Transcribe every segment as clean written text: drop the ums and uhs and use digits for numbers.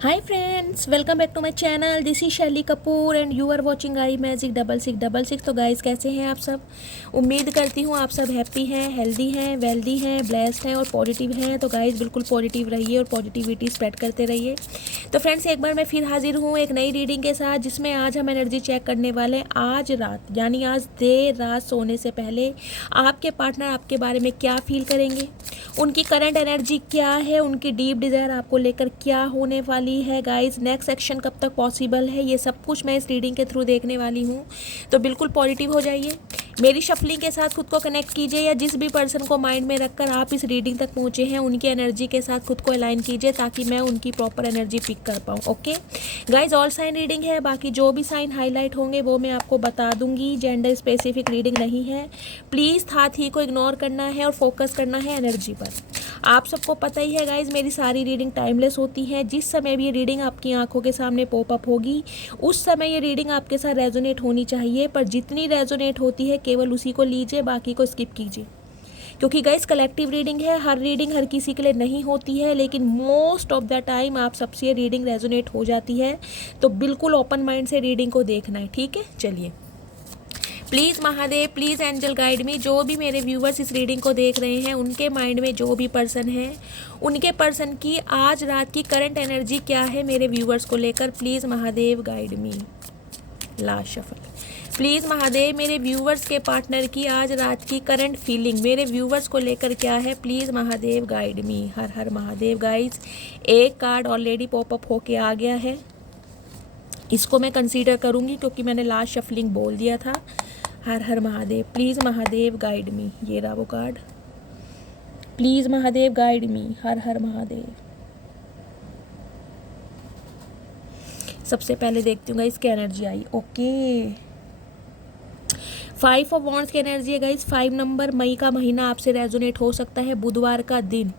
Hi friends, welcome back to my channel. This is Shaily Kapoor and you are watching I magic 6666। तो guys, कैसे हैं आप सब? उम्मीद करती हूँ आप सब हैप्पी हैं, हेल्दी हैं, वेल्दी हैं, ब्लेस्ड हैं और पॉजिटिव हैं। तो गाइस, बिल्कुल पॉजिटिव रहिए और पॉजिटिविटी स्प्रेड करते रहिए। तो फ्रेंड्स, एक बार मैं फिर हाजिर हूँ एक नई रीडिंग के साथ, जिसमें आज हम एनर्जी चेक करने वाले हैं। आज रात यानी आज देर रात सोने से पहले आपके पार्टनर आपके बारे में क्या फील करेंगे, उनकी करंट एनर्जी क्या है, उनकी डीप डिज़ायर आपको लेकर क्या होने वाली है। गाइस, नेक्स्ट एक्शन कब तक पॉसिबल है, ये सब कुछ मैं इस रीडिंग के थ्रू देखने वाली हूँ। तो बिल्कुल पॉजिटिव हो जाइए, मेरी शफलिंग के साथ खुद को कनेक्ट कीजिए, या जिस भी पर्सन को माइंड में रखकर आप इस रीडिंग तक पहुँचे हैं उनकी एनर्जी के साथ खुद को अलाइन कीजिए, ताकि मैं उनकी प्रॉपर एनर्जी पिक कर पाऊँ। Okay guys, all sign reading है, बाकी जो भी साइन हाईलाइट होंगे वो मैं आपको बता दूंगी। जेंडर स्पेसिफिक रीडिंग नहीं है, प्लीज़ था थी को इग्नोर करना है और फोकस करना है एनर्जी पर। आप सबको पता ही है गाइज, मेरी सारी रीडिंग टाइमलेस होती है। जिस समय भी ये रीडिंग आपकी आंखों के सामने पॉप अप होगी, उस समय ये रीडिंग आपके साथ रेजोनेट होनी चाहिए, पर जितनी रेजोनेट होती है केवल उसी को लीजिए, बाकी को स्किप कीजिए। क्योंकि गाइज, कलेक्टिव रीडिंग है, हर रीडिंग हर किसी के लिए नहीं होती है, लेकिन मोस्ट ऑफ द टाइम आप सबसे ये रीडिंग रेजोनेट हो जाती है। तो बिल्कुल ओपन माइंड से रीडिंग को देखना है, ठीक है? चलिए, please Mahadev, please angel guide me. जो भी मेरे व्यूवर्स इस रीडिंग को देख रहे हैं, उनके माइंड में जो भी पर्सन है, उनके पर्सन की आज रात की करंट एनर्जी क्या है मेरे व्यूवर्स को लेकर, please Mahadev guide me. Last shuffle. Please Mahadev, मेरे व्यूवर्स के पार्टनर की आज रात की करंट फीलिंग मेरे व्यूवर्स को लेकर क्या है, please Mahadev guide me. Har Har Mahadev. Guys, एक कार्ड ऑलरेडी पॉपअप होके आ गया है, इसको मैं कंसीडर करूँगी क्योंकि मैंने लास्ट शफलिंग बोल दिया था। Har Har Mahadev, please Mahadev guide me. ये रहा वो card, please Mahadev guide me. Har Har Mahadev. सबसे पहले देखती हूँ इसकी एनर्जी आई। ओके, 5 ऑफ वॉन्ड्स की एनर्जी है गाइस। 5 नंबर, मई का महीना आपसे रेजोनेट हो सकता है, बुधवार का दिन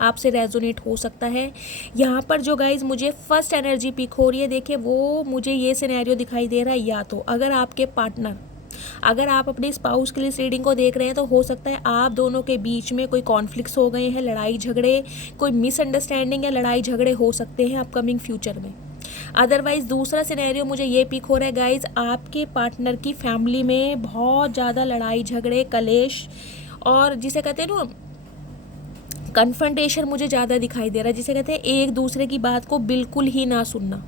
आपसे रेजोनेट हो सकता है। यहाँ पर जो गाइज मुझे फर्स्ट एनर्जी पिक हो रही है, देखिए वो मुझे ये सिनेरियो दिखाई दे रहा है, या तो अगर आपके पार्टनर, अगर आप अपने स्पाउस के लिए इस रीडिंग को देख रहे हैं, तो हो सकता है आप दोनों के बीच में कोई कॉन्फ्लिक्ट्स हो गए हैं, लड़ाई झगड़े, कोई मिसअंडरस्टैंडिंग या लड़ाई झगड़े हो सकते हैं अपकमिंग फ्यूचर में। अदरवाइज दूसरा सिनेरियो मुझे ये पिक हो रहा है गाइज, आपके पार्टनर की फैमिली में बहुत ज़्यादा लड़ाई झगड़े, कलेश और जिसे कहते हैं ना कन्फ्रंटेशन मुझे ज़्यादा दिखाई दे रहा है, जिसे कहते हैं एक दूसरे की बात को बिल्कुल ही ना सुनना।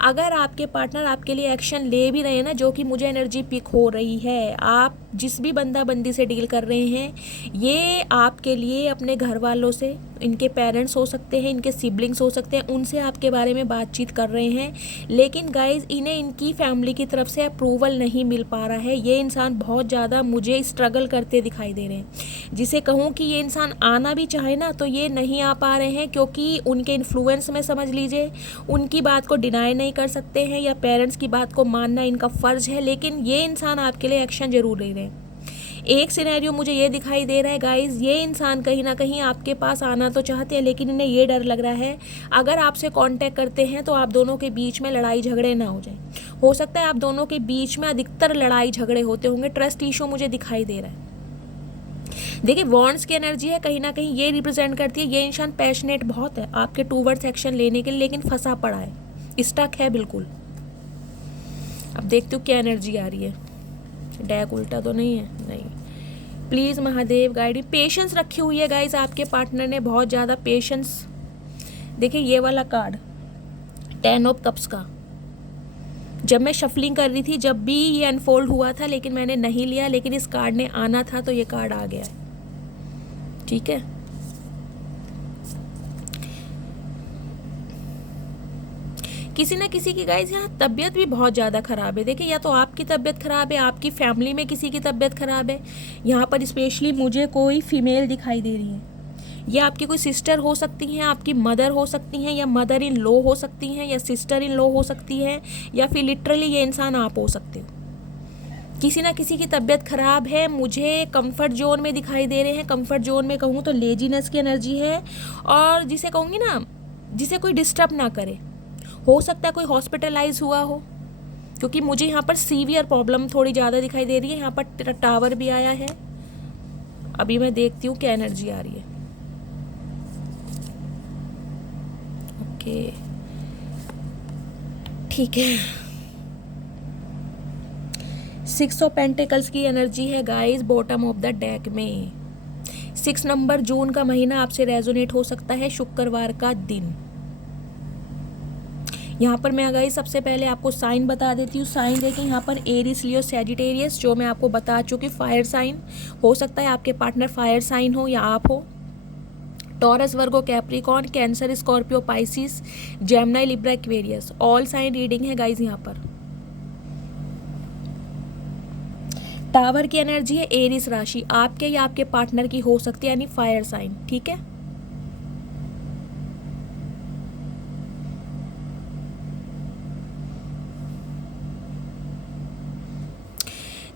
अगर आपके पार्टनर आपके लिए एक्शन ले भी रहे हैं ना, जो कि मुझे एनर्जी पिक हो रही है, आप जिस भी बंदा बंदी से डील कर रहे हैं, ये आपके लिए अपने घर वालों से, इनके पेरेंट्स हो सकते हैं, इनके सिबलिंग्स हो सकते हैं, उनसे आपके बारे में बातचीत कर रहे हैं, लेकिन गाइज इन्हें इनकी फैमिली की तरफ से अप्रूवल नहीं मिल पा रहा है। ये इंसान बहुत ज़्यादा मुझे स्ट्रगल करते दिखाई दे रहे हैं। जिसे कहूँ कि ये इंसान आना भी चाहे ना तो ये नहीं आ पा रहे हैं, क्योंकि उनके इन्फ्लुएंस में समझ लीजिए, उनकी बात को डिनाई नहीं कर सकते हैं, या पेरेंट्स की बात को मानना इनका फ़र्ज़ है, लेकिन ये इंसान आपके लिए एक्शन ज़रूर ले रहे हैं। एक सिनेरियो मुझे ये दिखाई दे रहा है गाइज, ये इंसान कहीं ना कहीं आपके पास आना तो चाहते हैं, लेकिन इन्हें ये डर लग रहा है अगर आपसे कांटेक्ट करते हैं तो आप दोनों के बीच में लड़ाई झगड़े ना हो जाए। हो सकता है आप दोनों के बीच में अधिकतर लड़ाई झगड़े होते होंगे, ट्रस्ट इशू मुझे दिखाई दे रहा है। देखिए, वॉन्ड्स की एनर्जी है, कहीं ना कहीं ये रिप्रेजेंट करती है ये इंसान पैशनेट बहुत है आपके टूवर्ड्स एक्शन लेने के लिए, लेकिन फंसा पड़ा है, स्टक है बिल्कुल। अब देखते हो क्या एनर्जी आ रही है। डैक उल्टा तो नहीं है? नहीं। Please Mahadev guide. पेशेंस रखी हुई है गाइज, आपके पार्टनर ने बहुत ज़्यादा पेशेंस। देखिए ये वाला कार्ड 10 ऑफ कप्स का, जब मैं शफलिंग कर रही थी जब भी ये अनफोल्ड हुआ था, लेकिन मैंने नहीं लिया, लेकिन इस कार्ड ने आना था तो ये कार्ड आ गया है, ठीक है? किसी ना किसी की गाइज यहाँ तबीयत भी बहुत ज़्यादा ख़राब है। देखिए, या तो आपकी तबीयत ख़राब है, आपकी फैमिली में किसी की तबीयत ख़राब है। यहाँ पर स्पेशली मुझे कोई फीमेल दिखाई दे रही है, या आपकी कोई सिस्टर हो सकती हैं, आपकी मदर हो सकती हैं, या मदर इन लॉ हो सकती हैं, या सिस्टर इन लॉ हो सकती है, या फिर लिटरली ये इंसान आप हो सकते हो। किसी ना किसी की तबीयत ख़राब है, मुझे कंफर्ट जोन में दिखाई दे रहे हैं। कंफर्ट जोन में कहूँ तो लेजीनेस की एनर्जी है, और जिसे कहूँगी ना, जिसे कोई डिस्टर्ब ना करे। हो सकता है कोई हॉस्पिटलाइज हुआ हो, क्योंकि मुझे यहाँ पर सीवियर प्रॉब्लम थोड़ी ज़्यादा दिखाई दे रही है। यहाँ पर टावर भी आया है, अभी मैं देखती हूँ क्या एनर्जी आ रही है। ओके, ठीक है, 6 ऑफ पेंटिकल्स की एनर्जी है guys bottom of the deck में। 6 नंबर जून का महीना आपसे रेजोनेट हो सकता है, शुक्रवार का दिन। यहाँ पर मैं गाइस सबसे पहले आपको साइन बता देती हूँ। साइन देखें यहाँ पर एरिस, लियो, सैजिटेरियस, जो मैं आपको बता चुकी, फायर साइन हो सकता है, आपके पार्टनर फायर साइन हो या आप हो। Taurus, Virgo, Capricorn, Cancer, Scorpio, Pisces, Gemini, Libra, Aquarius, all sign reading है गाइस। यहाँ पर टावर की एनर्जी है एरिस राशि, आपके या आपके पार्टनर की हो सकती है, यानी फायर साइन। ठीक है,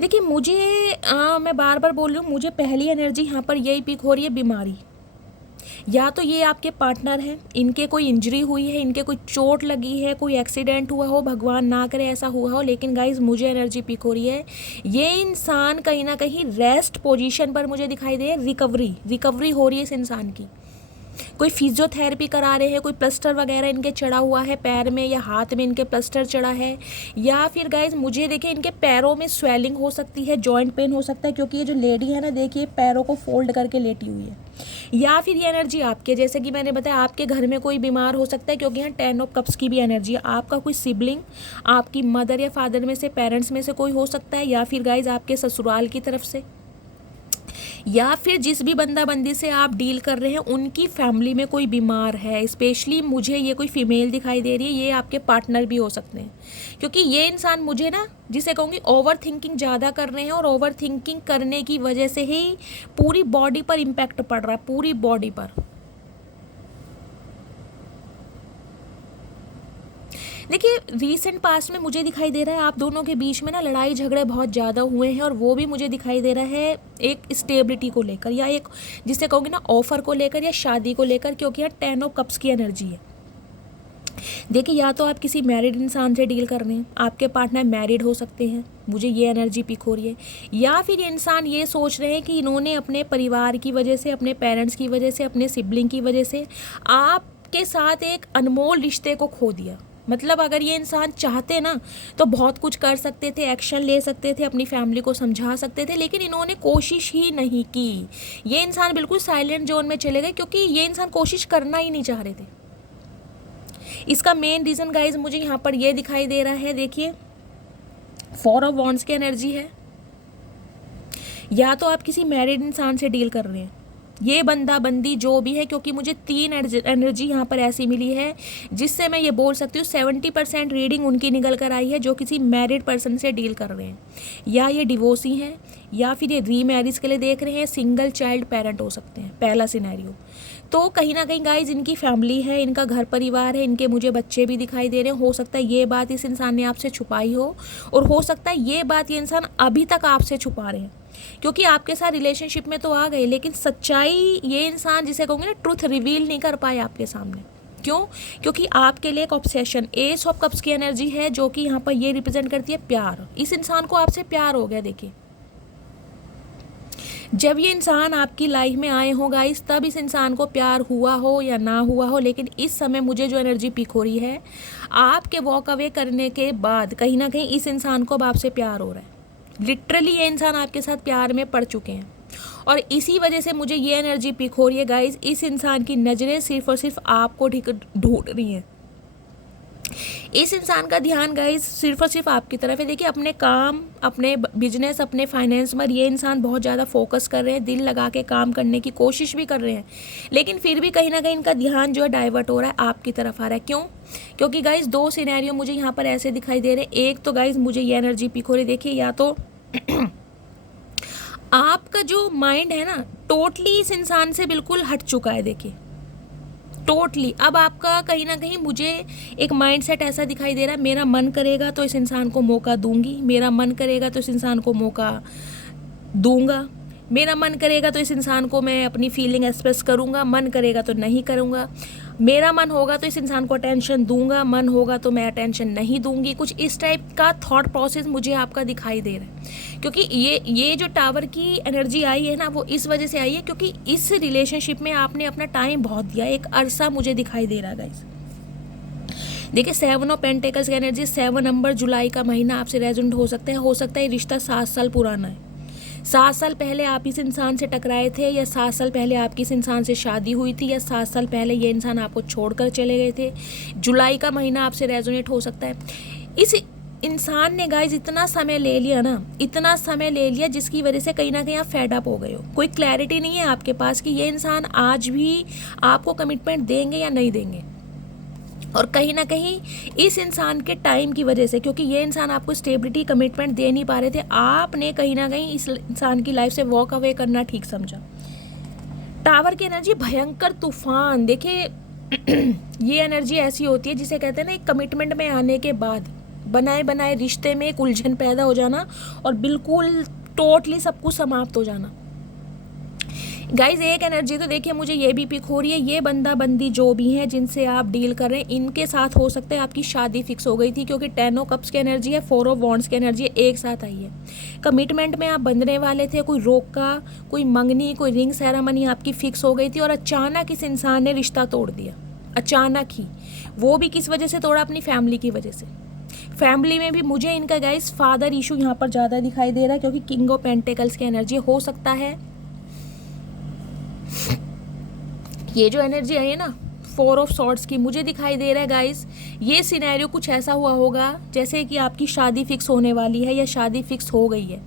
देखिए मुझे मैं बार बार बोल रही हूँ, मुझे पहली एनर्जी यहाँ पर यही पिक हो रही है, बीमारी। या तो ये आपके पार्टनर हैं, इनके कोई इंजरी हुई है, इनके कोई चोट लगी है, कोई एक्सीडेंट हुआ हो, भगवान ना करे ऐसा हुआ हो, लेकिन गाइज मुझे एनर्जी पिक हो रही है, ये इंसान कहीं ना कहीं रेस्ट पोजीशन पर मुझे दिखाई दे, रिकवरी हो रही है इस इंसान की। कोई फिजियोथेरेपी करा रहे हैं, कोई प्लास्टर वगैरह इनके चढ़ा हुआ है पैर में या हाथ में, इनके प्लास्टर चढ़ा है। या फिर गाइज मुझे देखिए इनके पैरों में स्वेलिंग हो सकती है, जॉइंट पेन हो सकता है, क्योंकि ये जो लेडी है ना, देखिए पैरों को फोल्ड करके लेटी हुई है। या फिर ये एनर्जी आपके, जैसे कि मैंने बताया, आपके घर में कोई बीमार हो सकता है, क्योंकि यहाँ 10 ऑफ कप्स की भी एनर्जी है। आपका कोई सिबलिंग, आपकी मदर या फादर में से, पेरेंट्स में से कोई हो सकता है, या फिर गाइज आपके ससुराल की तरफ से, या फिर जिस भी बंदा बंदी से आप डील कर रहे हैं उनकी फैमिली में कोई बीमार है। स्पेशली मुझे ये कोई फीमेल दिखाई दे रही है, ये आपके पार्टनर भी हो सकते हैं, क्योंकि ये इंसान मुझे ना, जिसे कहूँगी ओवर थिंकिंग ज़्यादा कर रहे हैं, और ओवर थिंकिंग करने की वजह से ही पूरी बॉडी पर इम्पैक्ट पड़ रहा है, पूरी बॉडी पर। देखिए रीसेंट पास्ट में मुझे दिखाई दे रहा है आप दोनों के बीच में ना लड़ाई झगड़े बहुत ज़्यादा हुए हैं, और वो भी मुझे दिखाई दे रहा है एक स्टेबिलिटी को लेकर, या एक जिसे कहोगे ना ऑफर को लेकर, या शादी को लेकर, क्योंकि यहाँ 10 ऑफ कप्स की एनर्जी है। देखिए या तो आप किसी मैरिड इंसान से डील कर रहे हैं, आपके पार्टनर मैरिड हो सकते हैं, मुझे ये एनर्जी पिक हो रही है। या फिर ये इंसान ये सोच रहे हैं कि इन्होंने अपने परिवार की वजह से, अपने पेरेंट्स की वजह से, अपने सिबलिंग की वजह से आपके साथ एक अनमोल रिश्ते को खो दिया। मतलब अगर ये इंसान चाहते ना तो बहुत कुछ कर सकते थे, एक्शन ले सकते थे, अपनी फैमिली को समझा सकते थे, लेकिन इन्होंने कोशिश ही नहीं की। ये इंसान बिल्कुल साइलेंट जोन में चले गए, क्योंकि ये इंसान कोशिश करना ही नहीं चाह रहे थे। इसका मेन रीज़न गाइज मुझे यहाँ पर ये दिखाई दे रहा है, देखिए 4 ऑफ वॉन्ड्स की एनर्जी है। या तो आप किसी मैरिड इंसान से डील कर रहे हैं, ये बंदा बंदी जो भी है, क्योंकि मुझे 3 एनर्जी यहाँ पर ऐसी मिली है जिससे मैं ये बोल सकती हूँ 70% रीडिंग उनकी निकल कर आई है जो किसी मैरिड पर्सन से डील कर रहे हैं, या ये डिवोर्सी हैं, या फिर ये रीमैरिज के लिए देख रहे हैं, सिंगल चाइल्ड पेरेंट हो सकते हैं, पहला सिनेरियो। तो कहीं ना कहीं गाइज इनकी फैमिली है, इनका घर परिवार है, इनके मुझे बच्चे भी दिखाई दे रहे हैं। हो सकता है ये बात इस इंसान ने आपसे छुपाई हो, और हो सकता है ये बात ये इंसान अभी तक आपसे छुपा रहे हैं, क्योंकि आपके साथ रिलेशनशिप में तो आ गए, लेकिन सच्चाई ये इंसान, जिसे कहूँगे ना, ट्रुथ रिवील नहीं कर पाए आपके सामने। क्यों? क्योंकि आपके लिए एक ऑब्सेशन, एस ऑफ कप्स की एनर्जी है, जो कि यहाँ पर ये रिप्रेजेंट करती है प्यार। इस इंसान को आपसे प्यार हो गया। देखिए जब ये इंसान आपकी लाइफ में आए हो गाइस, तब इस इंसान को प्यार हुआ हो या ना हुआ हो, लेकिन इस समय मुझे जो एनर्जी पिक हो रही है, आपके वॉक अवे करने के बाद कहीं ना कहीं इस इंसान को अब आपसे प्यार हो रहा है। लिटरली ये इंसान आपके साथ प्यार में पड़ चुके हैं, और इसी वजह से मुझे ये एनर्जी पिक हो रही है गाइस, इस इंसान की नज़रें सिर्फ और सिर्फ आपको ढूंढ रही हैं। इस इंसान का ध्यान गाइस सिर्फ और सिर्फ आपकी तरफ है। देखिए अपने काम, अपने बिजनेस, अपने फाइनेंस पर ये इंसान बहुत ज़्यादा फोकस कर रहे हैं, दिल लगा के काम करने की कोशिश भी कर रहे हैं, लेकिन फिर भी कहीं ना कहीं इनका ध्यान जो है डाइवर्ट हो रहा है, आपकी तरफ आ रहा है। क्यों? क्योंकि गाइस 2 सिनेरियो मुझे यहाँ पर ऐसे दिखाई दे रहे हैं। एक तो गाइस मुझे ये एनर्जी पिक हो रही है, देखिए या तो आपका जो माइंड है ना, टोटली इस इंसान से बिल्कुल हट चुका है। देखिए टोटली अब आपका कहीं ना कहीं मुझे एक माइंडसेट ऐसा दिखाई दे रहा है, मेरा मन करेगा तो इस इंसान को मौका दूंगी, मेरा मन करेगा तो इस इंसान को मौका दूंगा, मेरा मन करेगा तो इस इंसान को मैं अपनी फीलिंग एक्सप्रेस करूंगा, मन करेगा तो नहीं करूंगा, मेरा मन होगा तो इस इंसान को अटेंशन दूंगा, मन होगा तो मैं अटेंशन नहीं दूंगी। कुछ इस टाइप का थॉट प्रोसेस मुझे आपका दिखाई दे रहा है, क्योंकि ये जो टावर की एनर्जी आई है ना, वो इस वजह से आई है क्योंकि इस रिलेशनशिप में आपने अपना टाइम बहुत दिया, एक अरसा मुझे दिखाई दे रहा है गाइस। देखिए 7 ऑफ पेंटिकल्स की एनर्जी, 7 नंबर, जुलाई का महीना आपसे रेजोनेट हो सकता है ये रिश्ता 7 साल पुराना है। 7 साल पहले आप इस इंसान से टकराए थे, या 7 साल पहले आपकी इस इंसान से शादी हुई थी, या 7 साल पहले ये इंसान आपको छोड़कर चले गए थे। जुलाई का महीना आपसे रेजोनेट हो सकता है। इस इंसान ने गाइज इतना समय ले लिया ना, इतना समय ले लिया जिसकी वजह से कहीं ना कहीं आप फेड अप हो गए हो। कोई क्लैरिटी नहीं है आपके पास कि ये इंसान आज भी आपको कमिटमेंट देंगे या नहीं देंगे। और कहीं ना कहीं इस इंसान के टाइम की वजह से, क्योंकि ये इंसान आपको स्टेबिलिटी कमिटमेंट दे नहीं पा रहे थे, आपने कहीं ना कहीं इस इंसान की लाइफ से वॉक अवे करना ठीक समझा। टावर की एनर्जी भयंकर तूफान। देखिए ये एनर्जी ऐसी होती है जिसे कहते हैं ना, एक कमिटमेंट में आने के बाद बनाए बनाए रिश्ते में एक उलझन पैदा हो जाना और बिल्कुल टोटली सब कुछ समाप्त हो जाना। गाइज एक एनर्जी तो देखिए मुझे ये भी पिक हो रही है, ये बंदा बंदी जो भी हैं जिनसे आप डील कर रहे हैं, इनके साथ हो सकता है आपकी शादी फिक्स हो गई थी, क्योंकि 10 ऑफ कप्स की एनर्जी है, 4 ऑफ वॉन्ड्स की एनर्जी एक साथ आई है। कमिटमेंट में आप बंधने वाले थे, कोई रोका, कोई मंगनी, कोई रिंग सेरेमनी आपकी फिक्स हो गई थी, और अचानक इस इंसान ने रिश्ता तोड़ दिया। अचानक ही, वो भी किस वजह से तोड़ा? अपनी फैमिली की वजह से। फैमिली में भी मुझे इनका गाइस फादर इशू यहाँ पर ज़्यादा दिखाई दे रहा है, क्योंकि किंग ऑफ पेंटिकल्स की एनर्जी हो सकता है। ये जो एनर्जी आई है ना 4 ऑफ सॉर्ड्स की, मुझे दिखाई दे रहा है गाइस ये सिनेरियो कुछ ऐसा हुआ होगा जैसे कि आपकी शादी फिक्स होने वाली है या शादी फिक्स हो गई है।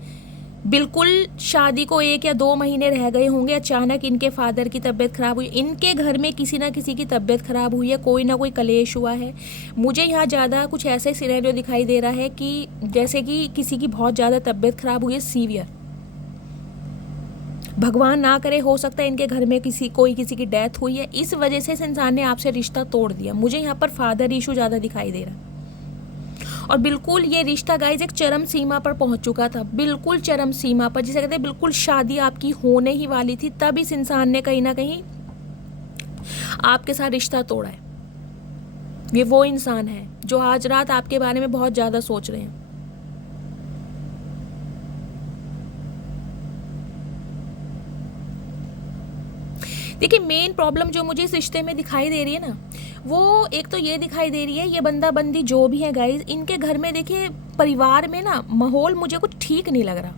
बिल्कुल शादी को 1 या 2 महीने रह गए होंगे, अचानक इनके फादर की तबीयत ख़राब हुई, इनके घर में किसी ना किसी की तबीयत ख़राब हुई है, कोई ना कोई कलेश हुआ है। मुझे यहाँ ज़्यादा कुछ ऐसे सिनेरियो दिखाई दे रहा है कि जैसे कि किसी की बहुत ज़्यादा तबीयत ख़राब हुई है, सीवियर, भगवान ना करे, हो सकता है इनके घर में किसी की डेथ हुई है, इस वजह से इस इंसान ने आपसे रिश्ता तोड़ दिया। मुझे यहाँ पर फादर इशू ज़्यादा दिखाई दे रहा है। और बिल्कुल ये रिश्ता गाइज एक चरम सीमा पर पहुँच चुका था, बिल्कुल चरम सीमा पर, जिसे कहते हैं बिल्कुल शादी आपकी होने ही वाली थी, तब इस इंसान ने कहीं ना कहीं आपके साथ रिश्ता तोड़ा है। ये वो इंसान है जो आज रात आपके बारे में बहुत ज़्यादा सोच रहे हैं। देखिए मेन प्रॉब्लम जो मुझे इस रिश्ते में दिखाई दे रही है ना, वो एक तो ये दिखाई दे रही है, ये बंदा बंदी जो भी है गाइज, इनके घर में देखिए परिवार में ना माहौल मुझे कुछ ठीक नहीं लग रहा।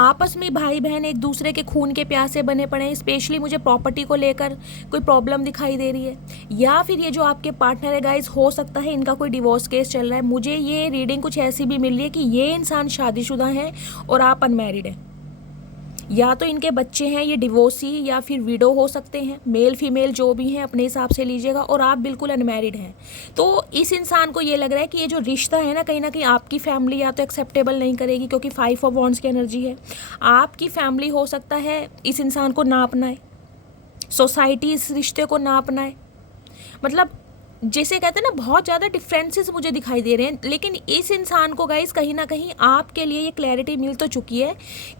आपस में भाई बहन एक दूसरे के खून के प्यासे बने पड़े हैं, स्पेशली मुझे प्रॉपर्टी को लेकर कोई प्रॉब्लम दिखाई दे रही है। या फिर ये जो आपके पार्टनर है गाइज, हो सकता है इनका कोई डिवोर्स केस चल रहा है। मुझे ये रीडिंग कुछ ऐसी भी मिल रही है कि ये इंसान शादीशुदा है और आप अनमैरिड हैं, या तो इनके बच्चे हैं, ये डिवोर्सी या फिर विडो हो सकते हैं, मेल फीमेल जो भी हैं अपने हिसाब से लीजिएगा, और आप बिल्कुल अनमैरिड हैं। तो इस इंसान को ये लग रहा है कि ये जो रिश्ता है ना, कहीं ना कहीं आपकी फैमिली या तो एक्सेप्टेबल नहीं करेगी, क्योंकि 5 ऑफ वॉन्ड्स की एनर्जी है। आपकी फैमिली हो सकता है इस इंसान को ना अपनाए, सोसाइटी इस रिश्ते को ना अपनाए, मतलब जैसे कहते हैं ना बहुत ज़्यादा डिफरेंसेस मुझे दिखाई दे रहे हैं। लेकिन इस इंसान को गाइस कहीं ना कहीं आपके लिए ये क्लैरिटी मिल तो चुकी है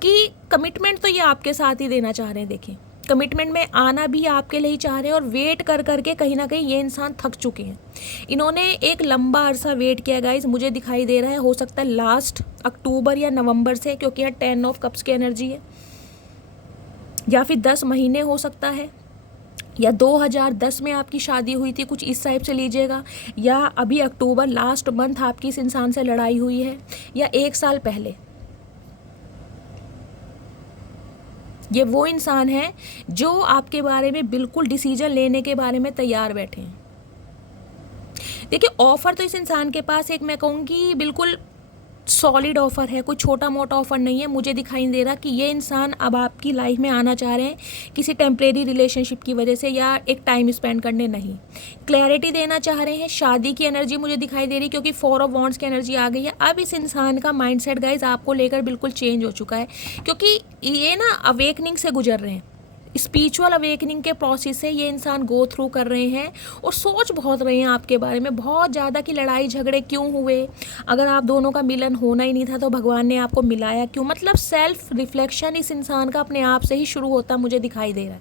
कि कमिटमेंट तो ये आपके साथ ही देना चाह रहे हैं। देखिए कमिटमेंट में आना भी आपके लिए ही चाह रहे हैं, और वेट कर करके कहीं ना कहीं ये इंसान थक चुके हैं। इन्होंने एक लंबा अरसा वेट किया गाइस, मुझे दिखाई दे रहा है हो सकता है लास्ट अक्टूबर या नवंबर से, क्योंकि यहाँ 10 ऑफ कप्स की एनर्जी है, या फिर 10 महीने हो सकता है, या 2010 में आपकी शादी हुई थी, कुछ इस टाइप से लीजिएगा, या अभी अक्टूबर लास्ट मंथ आपकी इस इंसान से लड़ाई हुई है, या 1 साल पहले। ये वो इंसान है जो आपके बारे में बिल्कुल डिसीजन लेने के बारे में तैयार बैठे हैं। देखिए ऑफर तो इस इंसान के पास एक मैं कहूँगी बिल्कुल सॉलिड ऑफर है, कोई छोटा मोटा ऑफर नहीं है। मुझे दिखाई दे रहा कि ये इंसान अब आपकी लाइफ में आना चाह रहे हैं किसी टेम्परेरी रिलेशनशिप की वजह से, या एक टाइम स्पेंड करने नहीं, क्लैरिटी देना चाह रहे हैं। शादी की एनर्जी मुझे दिखाई दे रही, क्योंकि 4 ऑफ वॉन्ड्स की एनर्जी आ गई है। अब इस इंसान का माइंडसेट गाइज आपको लेकर बिल्कुल चेंज हो चुका है, क्योंकि ये ना अवेकनिंग से गुजर रहे हैं, स्पिरिचुअल अवेकनिंग के प्रोसेस से ये इंसान गो थ्रू कर रहे हैं, और सोच बहुत रहे हैं आपके बारे में बहुत ज़्यादा कि लड़ाई झगड़े क्यों हुए, अगर आप दोनों का मिलन होना ही नहीं था तो भगवान ने आपको मिलाया क्यों। मतलब सेल्फ रिफ्लेक्शन इस इंसान का अपने आप से ही शुरू होता मुझे दिखाई दे रहा है।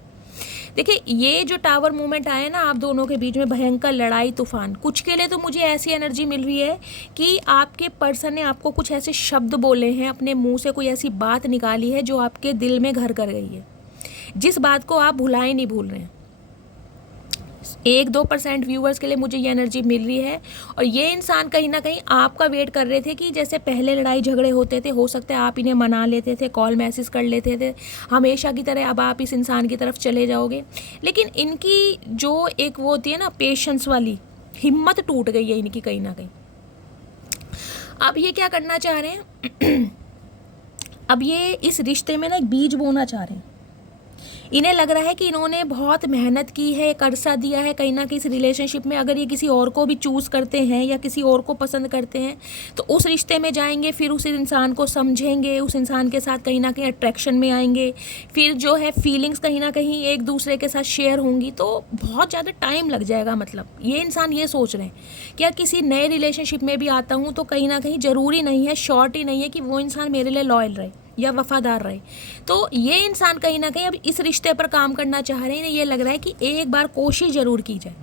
देखिए ये जो टावर मूवमेंट आया ना आप दोनों के बीच में, भयंकर लड़ाई तूफान, कुछ के लिए तो मुझे ऐसी एनर्जी मिल रही है कि आपके पर्सन ने आपको कुछ ऐसे शब्द बोले हैं, अपने मुंह से कोई ऐसी बात निकाली है जो आपके दिल में घर कर गई है, जिस बात को आप भुलाए नहीं भूल रहे हैं। 1-2% व्यूवर्स के लिए मुझे ये एनर्जी मिल रही है। और ये इंसान कहीं ना कहीं आपका वेट कर रहे थे कि जैसे पहले लड़ाई झगड़े होते थे, हो सकता है आप इन्हें मना लेते थे, कॉल मैसेज कर लेते थे हमेशा की तरह, अब आप इस इंसान की तरफ चले जाओगे। लेकिन इनकी जो एक वो होती है ना पेशेंस वाली, हिम्मत टूट गई है इनकी कहीं ना कहीं। अब ये क्या करना चाह रहे हैं अब ये इस रिश्ते में ना एक बीज बोना चाह रहे हैं। इन्हें लग रहा है कि इन्होंने बहुत मेहनत की है, एक अरसा दिया है कहीं ना कहीं इस रिलेशनशिप में। अगर ये किसी और को भी चूज़ करते हैं या किसी और को पसंद करते हैं तो उस रिश्ते में जाएंगे, फिर उस इंसान को समझेंगे, उस इंसान के साथ कहीं ना कहीं अट्रैक्शन में आएंगे, फिर जो है फीलिंग्स कहीं ना कहीं एक दूसरे के साथ शेयर होंगी, तो बहुत ज़्यादा टाइम लग जाएगा। मतलब ये इंसान ये सोच रहे हैं कि यार किसी नए रिलेशनशिप में भी आता हूँ तो कहीं ना कहीं ज़रूरी नहीं है, शॉर्ट ही नहीं है कि वो इंसान मेरे लिए लॉयल रहे या वफादार रहे। तो ये इंसान कहीं ना कहीं अब इस रिश्ते पर काम करना चाह रहे हैं। इन्हें ये लग रहा है कि एक बार कोशिश ज़रूर की जाए,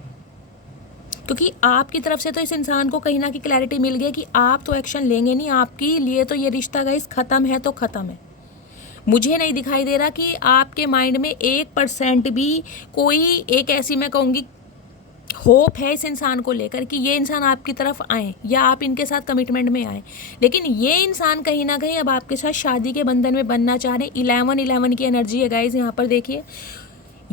क्योंकि आपकी तरफ से तो इस इंसान को कहीं ना कहीं क्लैरिटी मिल गई कि आप तो एक्शन लेंगे नहीं, आपके लिए तो ये रिश्ता गाइस ख़त्म है तो ख़त्म है। मुझे नहीं दिखाई दे रहा कि आपके माइंड में 1% भी कोई एक ऐसी, मैं कहूँगी, होप है इस इंसान को लेकर कि ये इंसान आपकी तरफ आए या आप इनके साथ कमिटमेंट में आए। लेकिन ये इंसान कहीं ना कहीं अब आपके साथ शादी के बंधन में बनना चाह रहे हैं। 11-11 की एनर्जी है गाइज यहाँ पर। देखिए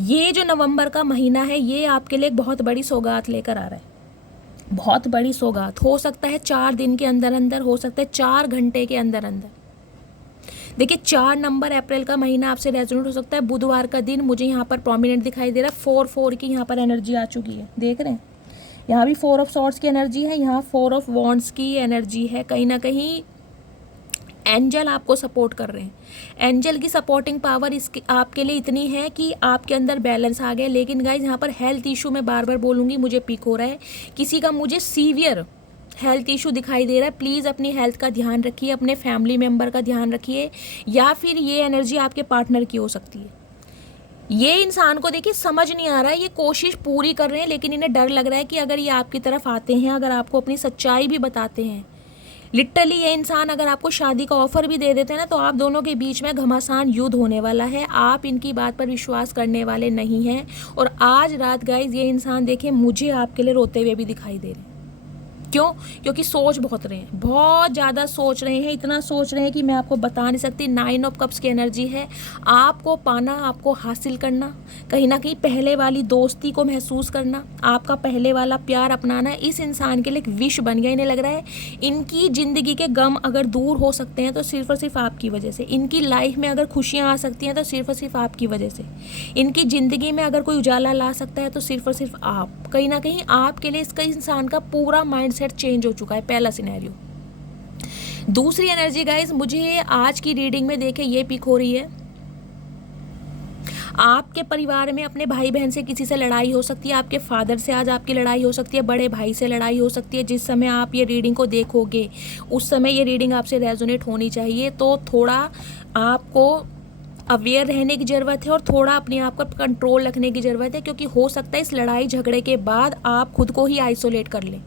ये जो नवंबर का महीना है ये आपके लिए एक बहुत बड़ी सौगात लेकर आ रहा है। बहुत बड़ी सौगात, हो सकता है 4 दिन के अंदर अंदर, हो सकता है 4 घंटे के अंदर अंदर। देखिए 4 नंबर अप्रैल का महीना आपसे रेजोनेट हो सकता है। बुधवार का दिन मुझे यहाँ पर प्रोमिनेंट दिखाई दे रहा है। 4-4 की यहाँ पर एनर्जी आ चुकी है, देख रहे हैं। यहाँ भी 4 ऑफ सॉर्ड्स की एनर्जी है, यहाँ 4 ऑफ वॉन्ड्स की एनर्जी है। कहीं ना कहीं एंजल आपको सपोर्ट कर रहे हैं। एंजल की सपोर्टिंग पावर इसकी आपके लिए इतनी है कि आपके अंदर बैलेंस आ गया। लेकिन गाइज यहाँ पर हेल्थ इशू में बार बार बोलूँगी, मुझे पिक हो रहा है किसी का, मुझे सीवियर हेल्थ इशू दिखाई दे रहा है। प्लीज़ अपनी हेल्थ का ध्यान रखिए, अपने फैमिली मेम्बर का ध्यान रखिए, या फिर ये एनर्जी आपके पार्टनर की हो सकती है। ये इंसान को देखिए समझ नहीं आ रहा है, ये कोशिश पूरी कर रहे हैं लेकिन इन्हें डर लग रहा है कि अगर ये आपकी तरफ आते हैं, अगर आपको अपनी सच्चाई भी बताते हैं, लिटरली ये इंसान अगर आपको शादी का ऑफर भी दे देते हैं ना, तो आप दोनों के बीच में घमासान युद्ध होने वाला है। आप इनकी बात पर विश्वास करने वाले नहीं हैं। और आज रात गाइज ये इंसान देखिए मुझे आपके लिए रोते हुए भी दिखाई दे रहे हैं। क्यों? क्योंकि सोच बहुत रहे हैं, बहुत ज़्यादा सोच रहे हैं, इतना सोच रहे हैं कि मैं आपको बता नहीं सकती। 9 ऑफ कप्स की एनर्जी है। आपको पाना, आपको हासिल करना, कहीं ना कहीं पहले वाली दोस्ती को महसूस करना, आपका पहले वाला प्यार अपनाना इस इंसान के लिए एक विश बन गया। इन्हें लग रहा है इनकी ज़िंदगी के गम अगर दूर हो सकते हैं तो सिर्फ और सिर्फ आपकी वजह से। इनकी लाइफ में अगर खुशियाँ आ सकती हैं तो सिर्फ और सिर्फ आपकी वजह से। इनकी ज़िंदगी में अगर कोई उजाला ला सकता है तो सिर्फ और सिर्फ आप। कहीं ना कहीं आपके लिए इसका इंसान का पूरा माइंड सेट चेंज हो चुका है, पहला सिनेरियो। दूसरी एनर्जी गाइज मुझे आज की रीडिंग में देखे ये पिक हो रही है, आपके परिवार में अपने भाई बहन से किसी से लड़ाई हो सकती है। आपके फादर से आज आपकी लड़ाई हो सकती है, बड़े भाई से लड़ाई हो सकती है। जिस समय आप ये रीडिंग को देखोगे उस समय ये रीडिंग आपसे रेजोनेट होनी चाहिए। तो थोड़ा आपको अवेयर रहने की ज़रूरत है और थोड़ा अपने आप को कंट्रोल रखने की ज़रूरत है, क्योंकि हो सकता है इस लड़ाई झगड़े के बाद आप खुद को ही आइसोलेट कर लें।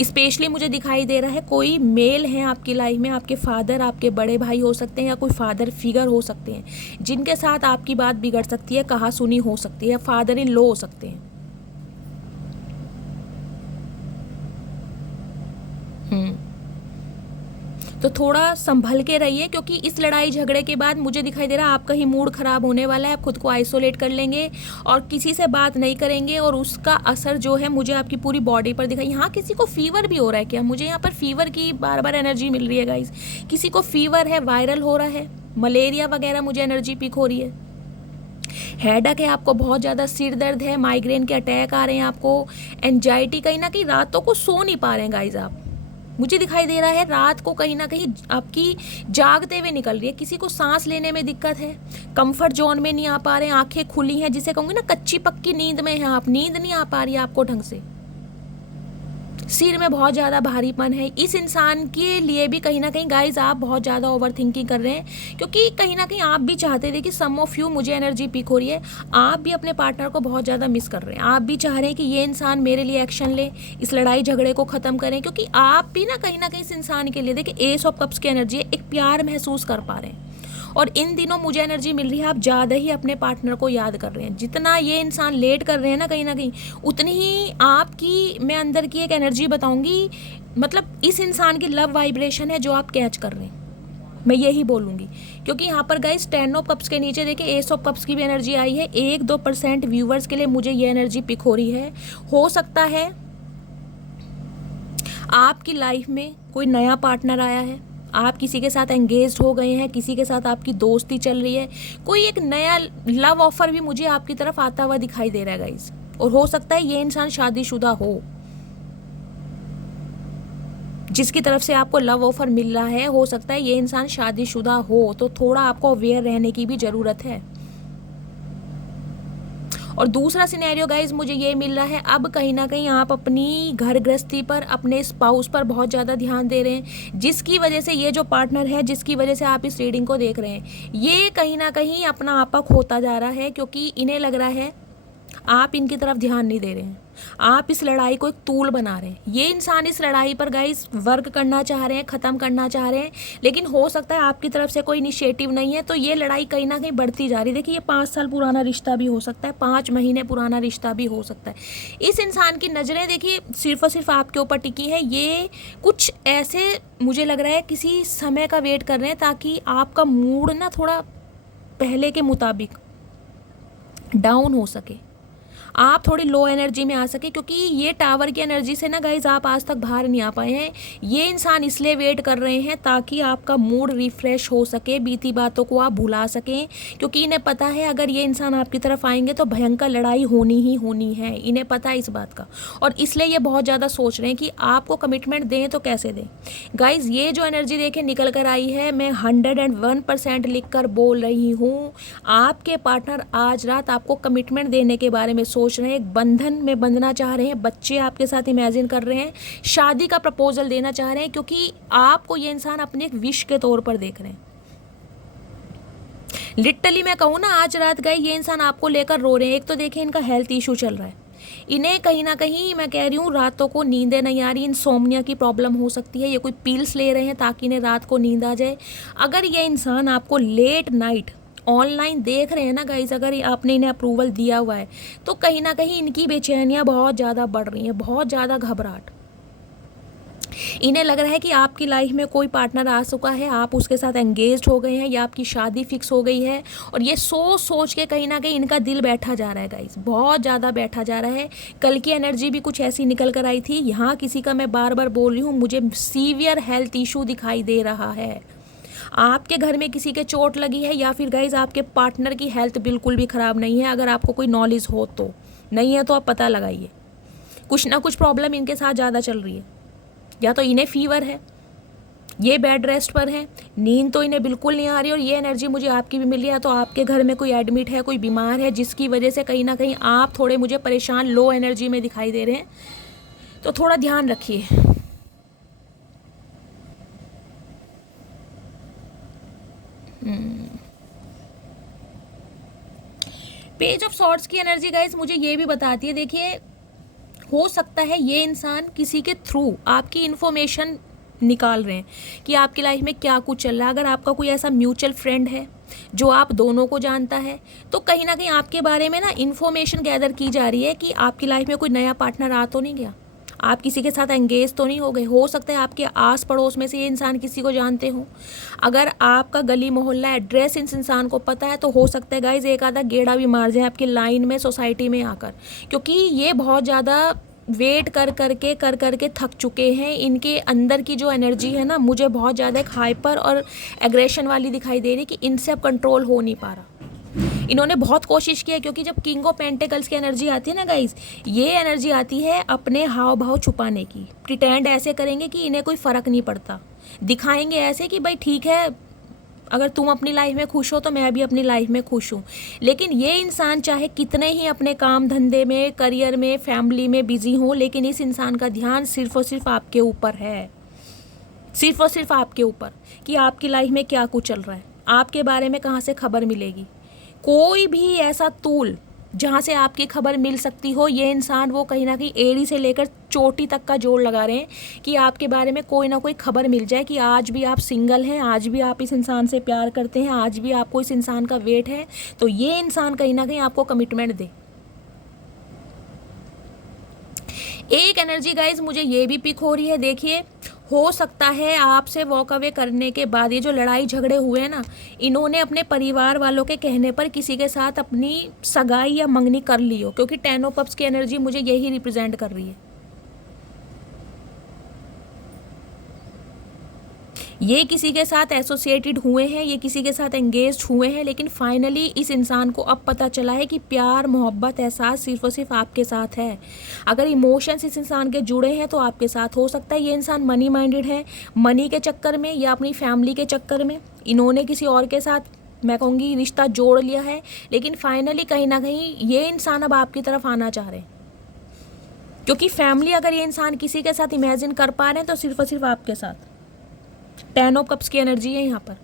स्पेशली मुझे दिखाई दे रहा है कोई मेल है आपकी लाइफ में, आपके फादर, आपके बड़े भाई हो सकते हैं या कोई फादर फिगर हो सकते हैं जिनके साथ आपकी बात बिगड़ सकती है, कहा सुनी हो सकती है, फादर इन लॉ हो सकते हैं। तो थोड़ा संभल के रहिए, क्योंकि इस लड़ाई झगड़े के बाद मुझे दिखाई दे रहा है आपका ही मूड ख़राब होने वाला है। आप खुद को आइसोलेट कर लेंगे और किसी से बात नहीं करेंगे और उसका असर जो है मुझे आपकी पूरी बॉडी पर दिखाई। यहाँ किसी को फीवर भी हो रहा है क्या? मुझे यहाँ पर फीवर की बार बार एनर्जी मिल रही है गाइज। किसी को फीवर है, वायरल हो रहा है, मलेरिया वगैरह मुझे एनर्जी पिक हो रही है। हेडेक है आपको, बहुत ज़्यादा सिर दर्द है, माइग्रेन के अटैक आ रहे हैं आपको, एंजाइटी, कहीं ना कहीं रातों को सो नहीं पा रहे हैं गाइज आप। मुझे दिखाई दे रहा है रात को कहीं ना कहीं आपकी जागते हुए निकल रही है। किसी को सांस लेने में दिक्कत है, कंफर्ट जोन में नहीं आ पा रहे हैं, आंखें खुली हैं, जिसे कहूँगी ना कच्ची पक्की नींद में हैं आप, नींद नहीं आ पा रही है आपको ढंग से। सिर में बहुत ज़्यादा भारीपन है। इस इंसान के लिए भी कहीं ना कहीं गाइज आप बहुत ज़्यादा ओवर थिंकिंग कर रहे हैं, क्योंकि कहीं ना कहीं आप भी चाहते थे कि सम ऑफ यू, मुझे एनर्जी पिक हो रही है, आप भी अपने पार्टनर को बहुत ज़्यादा मिस कर रहे हैं। आप भी चाह रहे हैं कि ये इंसान मेरे लिए एक्शन ले, इस लड़ाई झगड़े को ख़त्म करें, क्योंकि आप भी ना कहीं इस इंसान के लिए, देखिए एस ऑफ कप्स की एनर्जी है, एक प्यार महसूस कर पा रहे हैं और इन दिनों मुझे एनर्जी मिल रही है आप ज़्यादा ही अपने पार्टनर को याद कर रहे हैं। जितना ये इंसान लेट कर रहे हैं ना कहीं उतनी ही आपकी मैं अंदर की एक एनर्जी बताऊंगी, मतलब इस इंसान की लव वाइब्रेशन है जो आप कैच कर रहे हैं, मैं यही बोलूँगी। क्योंकि यहाँ पर गाइस 10 ऑफ कप्स के नीचे देखिए एस ऑफ कप्स की भी एनर्जी आई है। 1-2% व्यूवर्स के लिए मुझे ये एनर्जी पिक हो रही है। हो सकता है आपकी लाइफ में कोई नया पार्टनर आया है, आप किसी के साथ एंगेज्ड हो गए हैं, किसी के साथ आपकी दोस्ती चल रही है, कोई एक नया लव ऑफर भी मुझे आपकी तरफ आता हुआ दिखाई दे रहा है गाइस। और हो सकता है ये इंसान शादीशुदा हो, जिसकी तरफ से आपको लव ऑफर मिल रहा है, हो सकता है ये इंसान शादीशुदा हो। तो थोड़ा आपको अवेयर रहने की भी ज़रूरत है। और दूसरा सिनेरियो गाइज मुझे ये मिल रहा है, अब कहीं ना कहीं आप अपनी घर गृहस्थी पर, अपने स्पाउस पर बहुत ज़्यादा ध्यान दे रहे हैं, जिसकी वजह से ये जो पार्टनर है, जिसकी वजह से आप इस रीडिंग को देख रहे हैं, ये कहीं ना कहीं अपना आपा खोता जा रहा है। क्योंकि इन्हें लग रहा है आप इनकी तरफ ध्यान नहीं दे रहे हैं, आप इस लड़ाई को एक टूल बना रहे हैं। ये इंसान इस लड़ाई पर गाइस वर्क करना चाह रहे हैं, ख़त्म करना चाह रहे हैं, लेकिन हो सकता है आपकी तरफ से कोई इनिशिएटिव नहीं है। तो ये लड़ाई कहीं ना कहीं बढ़ती जा रही है। देखिए ये 5 साल पुराना रिश्ता भी हो सकता है, 5 महीने पुराना रिश्ता भी हो सकता है। इस इंसान की नज़रें देखिए सिर्फ और सिर्फ आपके ऊपर टिकी है। ये कुछ ऐसे मुझे लग रहा है किसी समय का वेट कर रहे हैं ताकि आपका मूड ना थोड़ा पहले के मुताबिक डाउन हो सके, आप थोड़ी लो एनर्जी में आ सके। क्योंकि ये टावर की एनर्जी से ना गाइज आप आज तक बाहर नहीं आ पाए हैं। ये इंसान इसलिए वेट कर रहे हैं ताकि आपका मूड रिफ्रेश हो सके, बीती बातों को आप भुला सकें। क्योंकि इन्हें पता है अगर ये इंसान आपकी तरफ आएंगे तो भयंकर लड़ाई होनी ही होनी है, इन्हें पता है इस बात का। और इसलिए ये बहुत ज़्यादा सोच रहे हैं कि आपको कमिटमेंट दें तो कैसे दें। गाइज ये जो एनर्जी देखें निकल कर आई है, मैं 101% लिख कर बोल रही हूँ, आपके पार्टनर आज रात आपको कमिटमेंट देने के बारे में सोच रहे हैं, एक बंधन में बंधना चाह रहे हैं, बच्चे आपके साथ इमेजिन कर रहे हैं, शादी का प्रपोजल देना चाह रहे हैं। क्योंकि आपको ये इंसान अपने एक विश के तौर पर देख रहे हैं। लिटरली मैं कहूँ ना, आज रात गए ये इंसान आपको लेकर रो रहे हैं। एक तो देखिए इनका हेल्थ इशू चल रहा है, इन्हें कहीं ना कहीं मैं कह रही हूँ रातों को नींदें नहीं आ रही, इंसोम्निया की प्रॉब्लम हो सकती है। ये कोई पिल्स ले रहे हैं ताकि इन्हें रात को नींद आ जाए। अगर ये इंसान आपको लेट नाइट ऑनलाइन देख रहे हैं ना गाइज, अगर आपने इन्हें अप्रूवल दिया हुआ है, तो कहीं ना कहीं इनकी बेचैनियाँ बहुत ज़्यादा बढ़ रही हैं, बहुत ज़्यादा घबराहट। इन्हें लग रहा है कि आपकी लाइफ में कोई पार्टनर आ चुका है, आप उसके साथ एंगेज्ड हो गए हैं या आपकी शादी फिक्स हो गई है। और ये सोच के कहीं ना कहीं इनका दिल बैठा जा रहा है गाइज, बहुत ज़्यादा बैठा जा रहा है। कल की एनर्जी भी कुछ ऐसी निकल कर आई थी। यहाँ किसी का मैं बार बार बोल रही हूँ, मुझे सीवियर हेल्थ इशू दिखाई दे रहा है। आपके घर में किसी के चोट लगी है या फिर गाइज आपके पार्टनर की हेल्थ बिल्कुल भी ख़राब नहीं है। अगर आपको कोई नॉलेज हो तो, नहीं है तो आप पता लगाइए। कुछ ना कुछ प्रॉब्लम इनके साथ ज़्यादा चल रही है, या तो इन्हें फीवर है, ये बेड रेस्ट पर है, नींद तो इन्हें बिल्कुल नहीं आ रही। और ये एनर्जी मुझे आपकी भी मिल रही है, तो आपके घर में कोई एडमिट है, कोई बीमार है, जिसकी वजह से कहीं ना कहीं आप थोड़े मुझे परेशान लो एनर्जी में दिखाई दे रहे हैं। तो थोड़ा ध्यान रखिए। पेज ऑफ सॉर्ड्स की एनर्जी गाइज मुझे ये भी बताती है, देखिए हो सकता है ये इंसान किसी के थ्रू आपकी इन्फॉर्मेशन निकाल रहे हैं कि आपकी लाइफ में क्या कुछ चल रहा है। अगर आपका कोई ऐसा म्यूचुअल फ्रेंड है जो आप दोनों को जानता है, तो कहीं ना कहीं आपके बारे में ना इन्फॉर्मेशन गैदर की जा रही है कि आपकी लाइफ में कोई नया पार्टनर आ तो नहीं गया, आप किसी के साथ एंगेज तो नहीं हो गए। हो सकता है आपके आस पड़ोस में से ये इंसान किसी को जानते हो। अगर आपका गली मोहल्ला एड्रेस इस इंसान को पता है, तो हो सकता है गाइज एक आधा गेड़ा भी मार जाए आपकी लाइन में, सोसाइटी में आकर। क्योंकि ये बहुत ज़्यादा वेट कर करके थक चुके हैं। इनके अंदर की जो एनर्जी है ना, मुझे बहुत ज़्यादा एक हाइपर और एग्रेशन वाली दिखाई दे रही कि इनसे अब कंट्रोल हो नहीं पा रहा। इन्होंने बहुत कोशिश की है, क्योंकि जब किंग ऑफ पेंटिकल्स की एनर्जी आती है ना गाइज, ये एनर्जी आती है अपने हाव भाव छुपाने की। प्रिटेंड ऐसे करेंगे कि इन्हें कोई फ़र्क नहीं पड़ता, दिखाएंगे ऐसे कि भाई ठीक है, अगर तुम अपनी लाइफ में खुश हो तो मैं भी अपनी लाइफ में खुश हूँ। लेकिन ये इंसान चाहे कितने ही अपने काम धंधे में, करियर में, फैमिली में बिजी हो, लेकिन इस इंसान का ध्यान सिर्फ और सिर्फ आपके ऊपर है, सिर्फ और सिर्फ आपके ऊपर, कि आपकी लाइफ में क्या कुछ चल रहा है, आपके बारे में कहाँ से खबर मिलेगी। कोई भी ऐसा टूल जहाँ से आपकी खबर मिल सकती हो, ये इंसान वो कहीं ना कहीं एड़ी से लेकर चोटी तक का जोड़ लगा रहे हैं कि आपके बारे में कोई ना कोई खबर मिल जाए कि आज भी आप सिंगल हैं, आज भी आप इस इंसान से प्यार करते हैं, आज भी आपको इस इंसान का वेट है, तो ये इंसान कहीं ना कहीं आपको कमिटमेंट दे। एक एनर्जी गाइज मुझे ये भी पिक हो रही है, देखिए हो सकता है आपसे वॉक अवे करने के बाद ये जो लड़ाई झगड़े हुए हैं ना, इन्होंने अपने परिवार वालों के कहने पर किसी के साथ अपनी सगाई या मंगनी कर ली हो, क्योंकि 10 ऑफ कप्स की एनर्जी मुझे यही रिप्रेजेंट कर रही है। ये किसी के साथ एसोसिएटेड हुए हैं, ये किसी के साथ एंगेज्ड हुए हैं, लेकिन फाइनली इस इंसान को अब पता चला है कि प्यार, मोहब्बत, एहसास सिर्फ और सिर्फ आपके साथ है। अगर इमोशंस इस इंसान के जुड़े हैं तो आपके साथ हो सकता है ये इंसान मनी माइंडेड है, मनी के चक्कर में या अपनी फैमिली के चक्कर में इन्होंने किसी और के साथ, मैं कहूँगी, रिश्ता जोड़ लिया है, लेकिन फाइनली कहीं ना कहीं ये इंसान अब आपकी तरफ आना चाह रहे हैं, क्योंकि फैमिली अगर ये इंसान किसी के साथ इमेजिन कर पा रहे हैं तो सिर्फ और सिर्फ आपके साथ। 10 ऑफ कप्स की एनर्जी है यहाँ पर।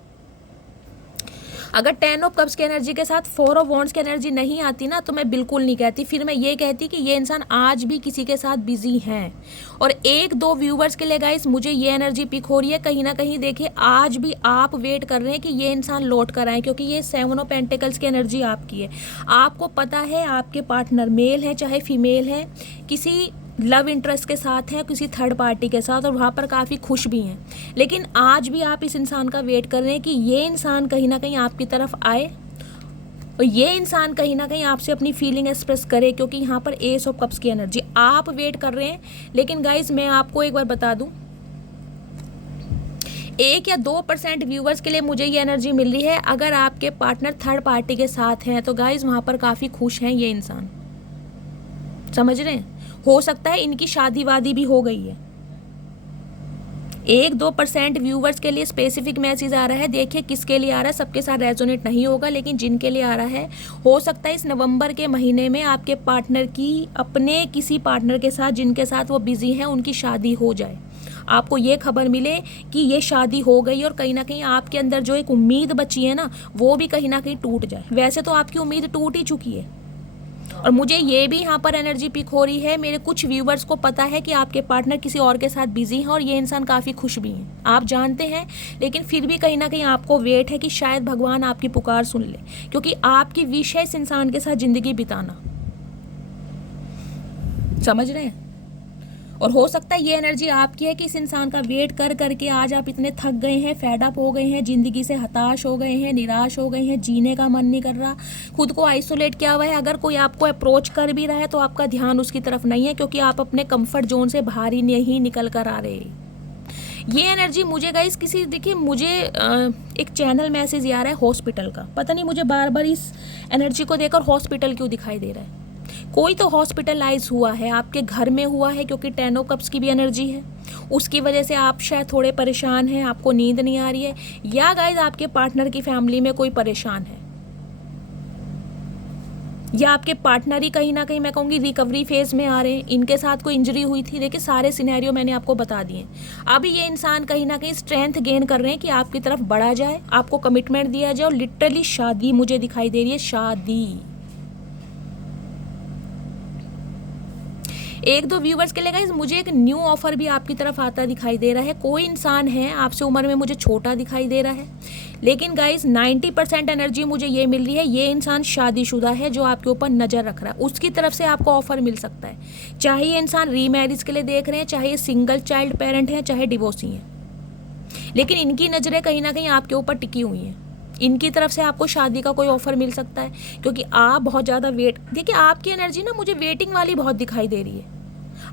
अगर 10 ऑफ कप्स की एनर्जी के साथ 4 ऑफ वॉन्ड्स की एनर्जी नहीं आती ना, तो मैं बिल्कुल नहीं कहती, फिर मैं ये कहती कि ये इंसान आज भी किसी के साथ बिजी हैं। और 1-2 व्यूवर्स के लिए गाइस मुझे ये एनर्जी पिक हो रही है, कहीं ना कहीं देखिए आज भी आप वेट कर रहे हैं कि ये इंसान लौट कर आए, क्योंकि ये 7 ऑफ पेंटिकल्स की एनर्जी आपकी है। आपको पता है आपके पार्टनर मेल है चाहे फीमेल है, किसी लव इंटरेस्ट के साथ हैं, किसी थर्ड पार्टी के साथ, और वहाँ पर काफ़ी खुश भी हैं, लेकिन आज भी आप इस इंसान का वेट कर रहे हैं कि ये इंसान कहीं ना कहीं आपकी तरफ आए और ये इंसान कहीं ना कहीं आपसे अपनी फीलिंग एक्सप्रेस करे, क्योंकि यहाँ पर एस ऑफ कप्स की एनर्जी आप वेट कर रहे हैं। लेकिन गाइज मैं आपको एक बार बता दूँ, 1 या 2% व्यूवर्स के लिए मुझे ये एनर्जी मिल रही है, अगर आपके पार्टनर थर्ड पार्टी के साथ हैं तो गाइज वहाँ पर काफ़ी खुश हैं ये इंसान, समझ रहे हैं। हो सकता है इनकी शादी वादी भी हो गई है। 1-2% व्यूवर्स के लिए स्पेसिफिक मैसेज आ रहा है, देखिए किसके लिए आ रहा है, सबके साथ रेजोनेट नहीं होगा, लेकिन जिनके लिए आ रहा है, हो सकता है इस नवंबर के महीने में आपके पार्टनर की अपने किसी पार्टनर के साथ जिनके साथ वो बिजी हैं उनकी शादी हो जाए, आपको ये खबर मिले कि ये शादी हो गई, और कहीं ना कहीं आपके अंदर जो एक उम्मीद बची है ना, वो भी कहीं ना कहीं टूट जाए। वैसे तो आपकी उम्मीद टूट ही चुकी है, और मुझे ये भी यहाँ पर एनर्जी पिक हो रही है, मेरे कुछ व्यूवर्स को पता है कि आपके पार्टनर किसी और के साथ बिजी हैं और ये इंसान काफ़ी खुश भी हैं, आप जानते हैं, लेकिन फिर भी कहीं ना कहीं आपको वेट है कि शायद भगवान आपकी पुकार सुन ले, क्योंकि आपकी विश है इस इंसान के साथ ज़िंदगी बिताना, समझ रहे हैं। और हो सकता है ये एनर्जी आपकी है कि इस इंसान का वेट कर करके आज आप इतने थक गए हैं, फेड अप हो गए हैं, ज़िंदगी से हताश हो गए हैं, निराश हो गए हैं, जीने का मन नहीं कर रहा, खुद को आइसोलेट किया हुआ है। अगर कोई आपको अप्रोच कर भी रहा है तो आपका ध्यान उसकी तरफ नहीं है, क्योंकि आप अपने कंफर्ट जोन से बाहर ही नहीं निकल कर आ रहे। ये एनर्जी मुझे गाइस किसी, देखिए मुझे एक चैनल मैसेज आ रहा है हॉस्पिटल का, पता नहीं मुझे बार बार इस एनर्जी को देखकर हॉस्पिटल क्यों दिखाई दे रहा है। कोई तो हॉस्पिटलाइज हुआ है, आपके घर में हुआ है, क्योंकि 10 ऑफ कप्स की भी एनर्जी है, उसकी वजह से आप शायद थोड़े परेशान हैं, आपको नींद नहीं आ रही है, या गाइज आपके पार्टनर की फैमिली में कोई परेशान है, या आपके पार्टनर ही कहीं ना कहीं मैं कहूँगी रिकवरी फेज में आ रहे हैं, इनके साथ कोई इंजरी हुई थी। देखिए सारे सिनेरियो मैंने आपको बता दिए। अभी ये इंसान कहीं ना कहीं स्ट्रेंथ गेन कर रहे हैं कि आपकी तरफ बढ़ा जाए, आपको कमिटमेंट दिया जाए, और लिटरली शादी मुझे दिखाई दे रही है, शादी। 1-2 व्यूवर्स के लिए गाइस मुझे एक न्यू ऑफर भी आपकी तरफ आता दिखाई दे रहा है। कोई इंसान है आपसे उम्र में मुझे छोटा दिखाई दे रहा है, लेकिन गाइस 90% एनर्जी मुझे ये मिल रही है, ये इंसान शादीशुदा है जो आपके ऊपर नज़र रख रहा है, उसकी तरफ से आपको ऑफर मिल सकता है। चाहे ये इंसान रीमैरिज के लिए देख रहे हैं, चाहे ये सिंगल चाइल्ड पेरेंट हैं, चाहे डिवोर्सी हैं, लेकिन इनकी नज़रें कहीं ना कहीं आपके ऊपर टिकी हुई हैं। इनकी तरफ से आपको शादी का कोई ऑफर मिल सकता है, क्योंकि आप बहुत ज़्यादा वेट, देखिए आपकी एनर्जी ना मुझे वेटिंग वाली बहुत दिखाई दे रही है।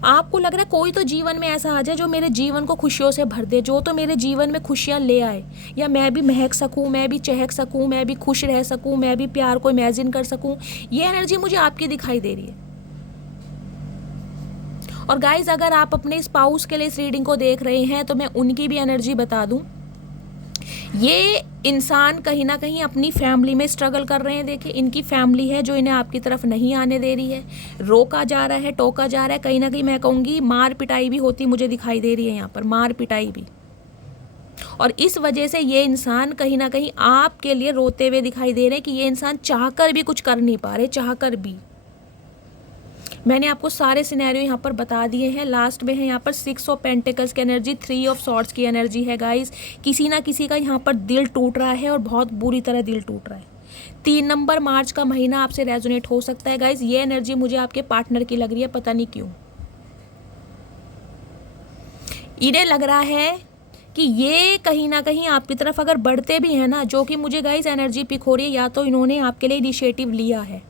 आपको लग रहा है कोई तो जीवन में ऐसा आ जाए जो मेरे जीवन को खुशियों से भर दे, जो तो मेरे जीवन में खुशियाँ ले आए, या मैं भी महक सकूँ, मैं भी चहक सकूँ, मैं भी खुश रह सकूँ, मैं भी प्यार को इमेजिन कर सकूँ। ये एनर्जी मुझे आपकी दिखाई दे रही है। और गाइज अगर आप अपने स्पाउस के लिए इस रीडिंग को देख रहे हैं तो मैं उनकी भी एनर्जी बता दूं। ये इंसान कहीं ना कहीं अपनी फैमिली में स्ट्रगल कर रहे हैं। देखिए इनकी फैमिली है जो इन्हें आपकी तरफ नहीं आने दे रही है, रोका जा रहा है, टोका जा रहा है, कहीं ना कहीं मैं कहूँगी मार पिटाई भी होती मुझे दिखाई दे रही है। यहाँ पर मार पिटाई भी, और इस वजह से ये इंसान कहीं ना कहीं आपके लिए रोते हुए दिखाई दे रहे हैं कि ये इंसान चाहकर भी कुछ कर नहीं पा रहे, चाहकर भी। मैंने आपको सारे सिनेरियो यहाँ पर बता दिए हैं। लास्ट में है यहाँ पर 6 ऑफ पेंटिकल्स की एनर्जी, 3 ऑफ सॉर्ड्स की एनर्जी है गाइस। किसी ना किसी का यहाँ पर दिल टूट रहा है और बहुत बुरी तरह दिल टूट रहा है। 3 नंबर मार्च का महीना आपसे रेजोनेट हो सकता है गाइस। ये एनर्जी मुझे आपके पार्टनर की लग रही है, पता नहीं क्यों। इन्हें लग रहा है कि ये कहीं ना कहीं आपकी तरफ अगर बढ़ते भी हैं ना, जो कि मुझे गाइस एनर्जी पिक हो रही है, या तो इन्होंने आपके लिए इनिशिएटिव लिया है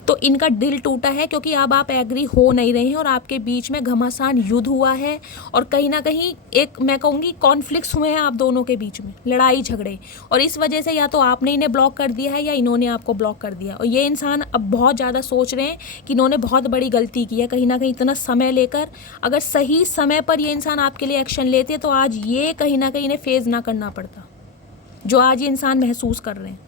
तो इनका दिल टूटा है, क्योंकि अब आप एग्री हो नहीं रहे हैं और आपके बीच में घमासान युद्ध हुआ है और कहीं ना कहीं एक मैं कहूँगी कॉन्फ्लिक्ट्स हुए हैं आप दोनों के बीच में, लड़ाई झगड़े। और इस वजह से या तो आपने इन्हें ब्लॉक कर दिया है या इन्होंने आपको ब्लॉक कर दिया। और ये इंसान अब बहुत ज़्यादा सोच रहे हैं कि इन्होंने बहुत बड़ी गलती की है कहीं ना कहीं इतना समय लेकर। अगर सही समय पर ये इंसान आपके लिए एक्शन लेते तो आज ये कहीं ना कहीं इन्हें फेस ना करना पड़ता जो आज ये इंसान महसूस कर रहे हैं।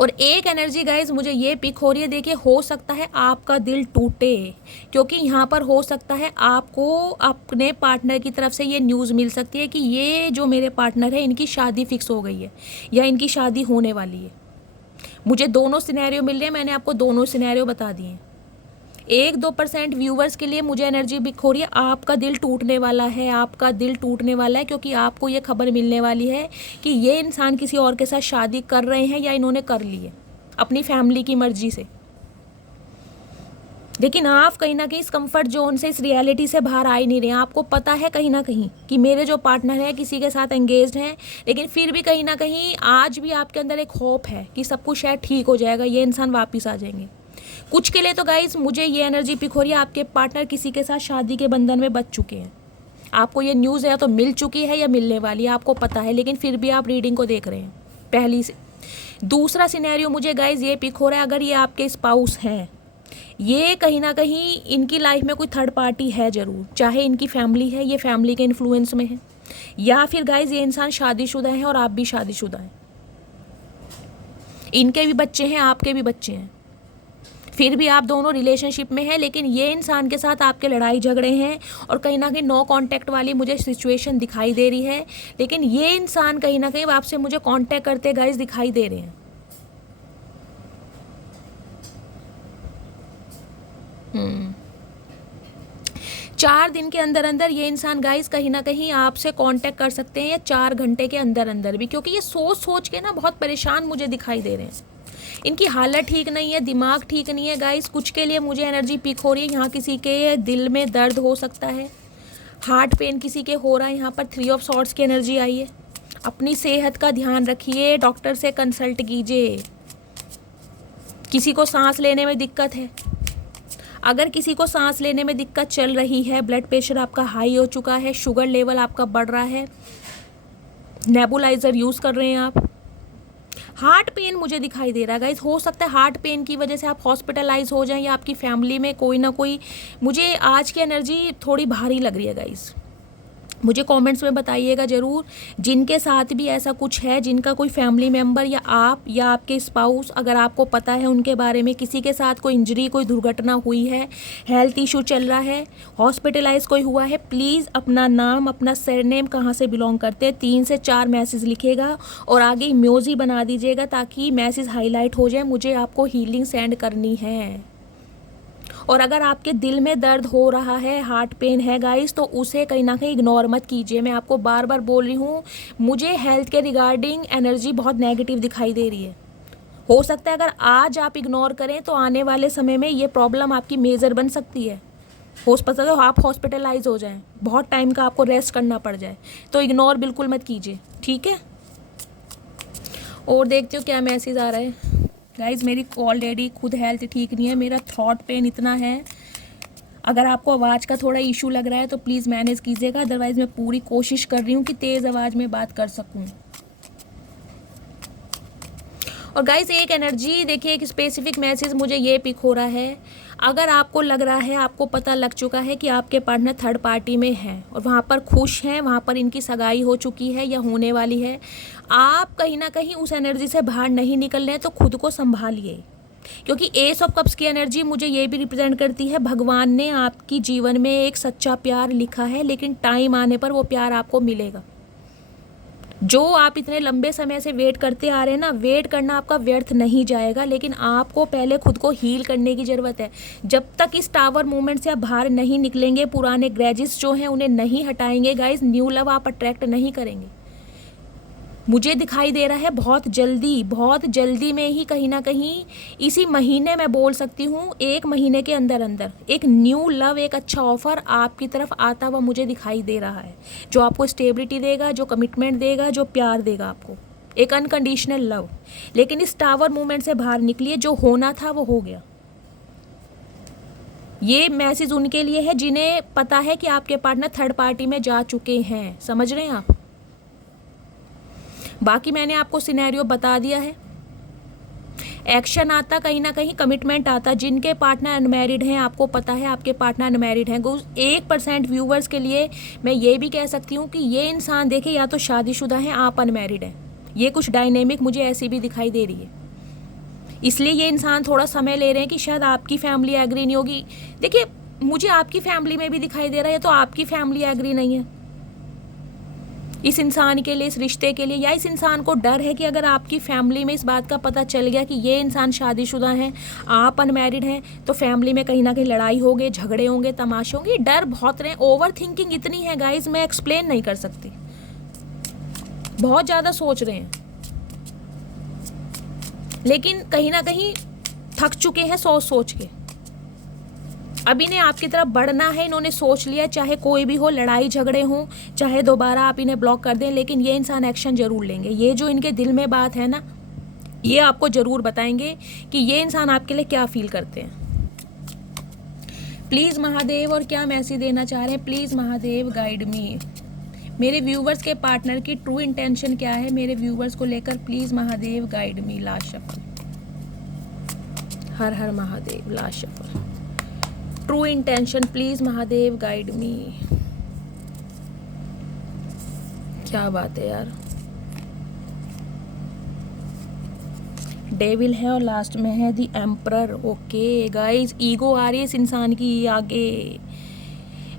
और एक एनर्जी गाइज मुझे ये पिक हो रही है, देखिए हो सकता है आपका दिल टूटे, क्योंकि यहाँ पर हो सकता है आपको अपने पार्टनर की तरफ से ये न्यूज़ मिल सकती है कि ये जो मेरे पार्टनर है इनकी शादी फिक्स हो गई है या इनकी शादी होने वाली है। मुझे दोनों सिनेरियो मिल रहे हैं, मैंने आपको दोनों सिनेरियो बता दिए हैं। 1-2% व्यूवर्स के लिए मुझे एनर्जी बिक हो रही है, आपका दिल टूटने वाला है, आपका दिल टूटने वाला है, क्योंकि आपको ये खबर मिलने वाली है कि ये इंसान किसी और के साथ शादी कर रहे हैं या इन्होंने कर ली है अपनी फैमिली की मर्जी से। लेकिन आप कहीं ना कहीं इस कंफर्ट जोन से, इस रियलिटी से बाहर आ ही नहीं रहे हैं। आपको पता है कहीं ना कहीं कि मेरे जो पार्टनर है किसी के साथ एंगेज्ड हैं, लेकिन फिर भी कहीं ना कहीं आज भी आपके अंदर एक होप है कि सब कुछ शायद ठीक हो जाएगा, ये इंसान वापस आ जाएंगे। कुछ के लिए तो गाइज मुझे ये एनर्जी पिक हो रही है, आपके पार्टनर किसी के साथ शादी के बंधन में बंध चुके हैं। आपको ये न्यूज़ है तो मिल चुकी है या मिलने वाली है, आपको पता है, लेकिन फिर भी आप रीडिंग को देख रहे हैं पहली से। दूसरा सिनेरियो मुझे गाइज ये पिक हो रहा है, अगर ये आपके स्पाउस हैं, ये कहीं ना कहीं इनकी लाइफ में कोई थर्ड पार्टी है ज़रूर, चाहे इनकी फैमिली है, ये फैमिली के इन्फ्लुएंस में है, या फिर गाइज ये इंसान शादीशुदा है और आप भी शादीशुदा हैं। इनके भी बच्चे हैं, आपके भी बच्चे हैं, फिर भी आप दोनों रिलेशनशिप में हैं, लेकिन ये इंसान के साथ आपके लड़ाई झगड़े हैं और कहीं ना कहीं नो कांटेक्ट वाली मुझे सिचुएशन दिखाई दे रही है। लेकिन ये इंसान कहीं ना कहीं आपसे मुझे कांटेक्ट करते गाइस दिखाई दे रहे हैं। 4 दिन के अंदर अंदर ये इंसान गाइस कहीं ना कहीं आपसे कांटेक्ट कर सकते हैं, या 4 घंटे के अंदर अंदर भी, क्योंकि ये सोच सोच के ना बहुत परेशान मुझे दिखाई दे रहे हैं। इनकी हालत ठीक नहीं है, दिमाग ठीक नहीं है गाइस। कुछ के लिए मुझे एनर्जी पिक हो रही है, यहाँ किसी के दिल में दर्द हो सकता है, हार्ट पेन किसी के हो रहा है। यहाँ पर 3 ऑफ सॉर्ड्स की एनर्जी आई है। अपनी सेहत का ध्यान रखिए, डॉक्टर से कंसल्ट कीजिए। किसी को सांस लेने में दिक्कत है, अगर किसी को सांस लेने में दिक्कत चल रही है, ब्लड प्रेशर आपका हाई हो चुका है, शुगर लेवल आपका बढ़ रहा है, नेबुलाइजर यूज़ कर रहे हैं आप, हार्ट पेन मुझे दिखाई दे रहा है गाइस। हो सकता है हार्ट पेन की वजह से आप हॉस्पिटलाइज हो जाएं, या आपकी फैमिली में कोई ना कोई, मुझे आज की एनर्जी थोड़ी भारी लग रही है गाइस। मुझे कमेंट्स में बताइएगा ज़रूर जिनके साथ भी ऐसा कुछ है, जिनका कोई फैमिली मेम्बर या आप या आपके स्पाउस, अगर आपको पता है उनके बारे में, किसी के साथ कोई इंजरी, कोई दुर्घटना हुई है, हेल्थ इशू चल रहा है, हॉस्पिटलाइज कोई हुआ है, प्लीज़ अपना नाम, अपना सरनेम, कहाँ से बिलोंग करते हैं, 3 से 4 मैसेज लिखेगा और आगे इमोजी बना दीजिएगा ताकि मैसेज हाईलाइट हो जाए। मुझे आपको हीलिंग सेंड करनी है। और अगर आपके दिल में दर्द हो रहा है, हार्ट पेन है गाइस, तो उसे कहीं ना कहीं इग्नोर मत कीजिए। मैं आपको बार बार बोल रही हूँ, मुझे हेल्थ के रिगार्डिंग एनर्जी बहुत नेगेटिव दिखाई दे रही है। हो सकता है अगर आज आप इग्नोर करें तो आने वाले समय में ये प्रॉब्लम आपकी मेजर बन सकती है। हो सकता है तो आप हॉस्पिटलाइज हो जाएं, बहुत टाइम का आपको रेस्ट करना पड़ जाए, तो इग्नोर बिल्कुल मत कीजिए, ठीक है। और देखते हो क्या मैसेज आ रहा है गाइज। मेरी ऑलरेडी खुद हेल्थ ठीक नहीं है, मेरा थ्रॉट पेन इतना है, अगर आपको आवाज़ का थोड़ा इशू लग रहा है तो प्लीज़ मैनेज कीजिएगा, अदरवाइज़ मैं पूरी कोशिश कर रही हूँ कि तेज़ आवाज़ में बात कर सकूँ। और गाइज एक एनर्जी देखिए, एक स्पेसिफिक मैसेज मुझे ये पिक हो रहा है, अगर आपको लग रहा है, आपको पता लग चुका है कि आपके पार्टनर थर्ड पार्टी में हैं और वहाँ पर खुश हैं, वहाँ पर इनकी सगाई हो चुकी है या होने वाली है, आप कहीं ना कहीं उस एनर्जी से बाहर नहीं निकल रहे हैं, तो खुद को संभालिए। क्योंकि एस ऑफ कप्स की एनर्जी मुझे ये भी रिप्रेजेंट करती है भगवान ने आपकी जीवन में एक सच्चा प्यार लिखा है, लेकिन टाइम आने पर वो प्यार आपको मिलेगा। जो आप इतने लंबे समय से वेट करते आ रहे हैं ना, वेट करना आपका व्यर्थ नहीं जाएगा, लेकिन आपको पहले खुद को हील करने की ज़रूरत है। जब तक इस टावर मूवमेंट से आप बाहर नहीं निकलेंगे, पुराने ग्रेजेस जो हैं उन्हें नहीं हटाएंगे गाइस, न्यू लव आप अट्रैक्ट नहीं करेंगे। मुझे दिखाई दे रहा है बहुत जल्दी में ही, कहीं ना कहीं इसी महीने मैं बोल सकती हूँ, 1 महीने के अंदर अंदर एक न्यू लव, एक अच्छा ऑफर आपकी तरफ आता हुआ मुझे दिखाई दे रहा है, जो आपको स्टेबिलिटी देगा, जो कमिटमेंट देगा, जो प्यार देगा आपको, एक अनकंडीशनल लव। लेकिन इस टावर मूवमेंट से बाहर निकलिए, जो होना था वो हो गया। ये मैसेज उनके लिए है जिन्हें पता है कि आपके पार्टनर थर्ड पार्टी में जा चुके हैं, समझ रहे हैं आप। बाकी मैंने आपको सिनेरियो बता दिया है। एक्शन आता, कहीं ना कहीं कमिटमेंट आता। जिनके पार्टनर अनमैरिड हैं, आपको पता है आपके पार्टनर अनमैरिड हैं, 1% व्यूवर्स के लिए मैं ये भी कह सकती हूँ कि ये इंसान देखिए या तो शादीशुदा हैं, आप अनमैरिड हैं। ये कुछ डायनेमिक मुझे ऐसी भी दिखाई दे रही है। इसलिए ये इंसान थोड़ा समय ले रहे हैं कि शायद आपकी फैमिली एग्री नहीं होगी। देखिए मुझे आपकी फैमिली में भी दिखाई दे रहा है, तो आपकी फैमिली एग्री नहीं है इस इंसान के लिए, इस रिश्ते के लिए, या इस इंसान को डर है कि अगर आपकी फैमिली में इस बात का पता चल गया कि ये इंसान शादीशुदा हैं, आप अनमैरिड हैं, तो फैमिली में कहीं ना कहीं लड़ाई होगी, झगड़े होंगे, तमाशे होंगे। डर बहुत रहे, ओवर थिंकिंग इतनी है गाइज, मैं एक्सप्लेन नहीं कर सकती। बहुत ज़्यादा सोच रहे हैं, लेकिन कहीं ना कहीं थक चुके हैं सोच के। अब इन्हें आपकी तरफ बढ़ना है, इन्होंने सोच लिया, चाहे कोई भी हो, लड़ाई झगड़े हों, चाहे दोबारा आप इन्हें ब्लॉक कर दें, लेकिन ये इंसान एक्शन जरूर लेंगे। ये जो इनके दिल में बात है ना, ये आपको ज़रूर बताएंगे कि ये इंसान आपके लिए क्या फील करते हैं। प्लीज़ महादेव, और क्या मैसेज देना चाह रहे हैं, प्लीज़ महादेव गाइड मी। मेरे व्यूवर्स के पार्टनर की ट्रू इंटेंशन क्या है मेरे व्यूवर्स को लेकर, please Mahadev guide me. Last shuffle, her Har Mahadev. Last shuffle, true intention, please Mahadev guide मी। क्या बात है यार, डेविल है और लास्ट में है the emperor. Okay guys, ego आ रही है इस इंसान की आगे।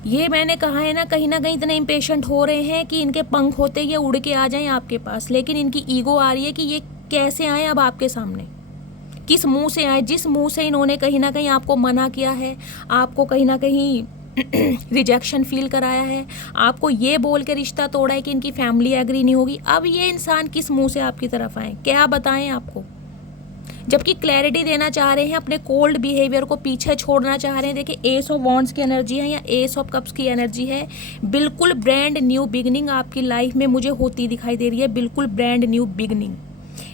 ये मैंने कहा है ना, कहीं ना कहीं इतने इम्पेशेंट हो रहे हैं कि इनके पंख होते ये उड़ के आ जाएं आपके पास, लेकिन इनकी ईगो आ रही है कि ये कैसे आए अब आपके सामने, किस मुंह से आए, जिस मुंह से इन्होंने कहीं ना कहीं आपको मना किया है, आपको कहीं ना कहीं रिजेक्शन फील कराया है, आपको ये बोल के रिश्ता तोड़ा है कि इनकी फैमिली एग्री नहीं होगी। अब ये इंसान किस मुंह से आपकी तरफ आए, क्या बताएं आपको, जबकि क्लैरिटी देना चाह रहे हैं, अपने कोल्ड बिहेवियर को पीछे छोड़ना चाह रहे हैं। देखिए एस ऑफ वॉन्ड्स की एनर्जी है या एस ऑफ कप्स की एनर्जी है। बिल्कुल ब्रांड न्यू बिगनिंग आपकी लाइफ में मुझे होती दिखाई दे रही है, बिल्कुल ब्रांड न्यू बिगनिंग,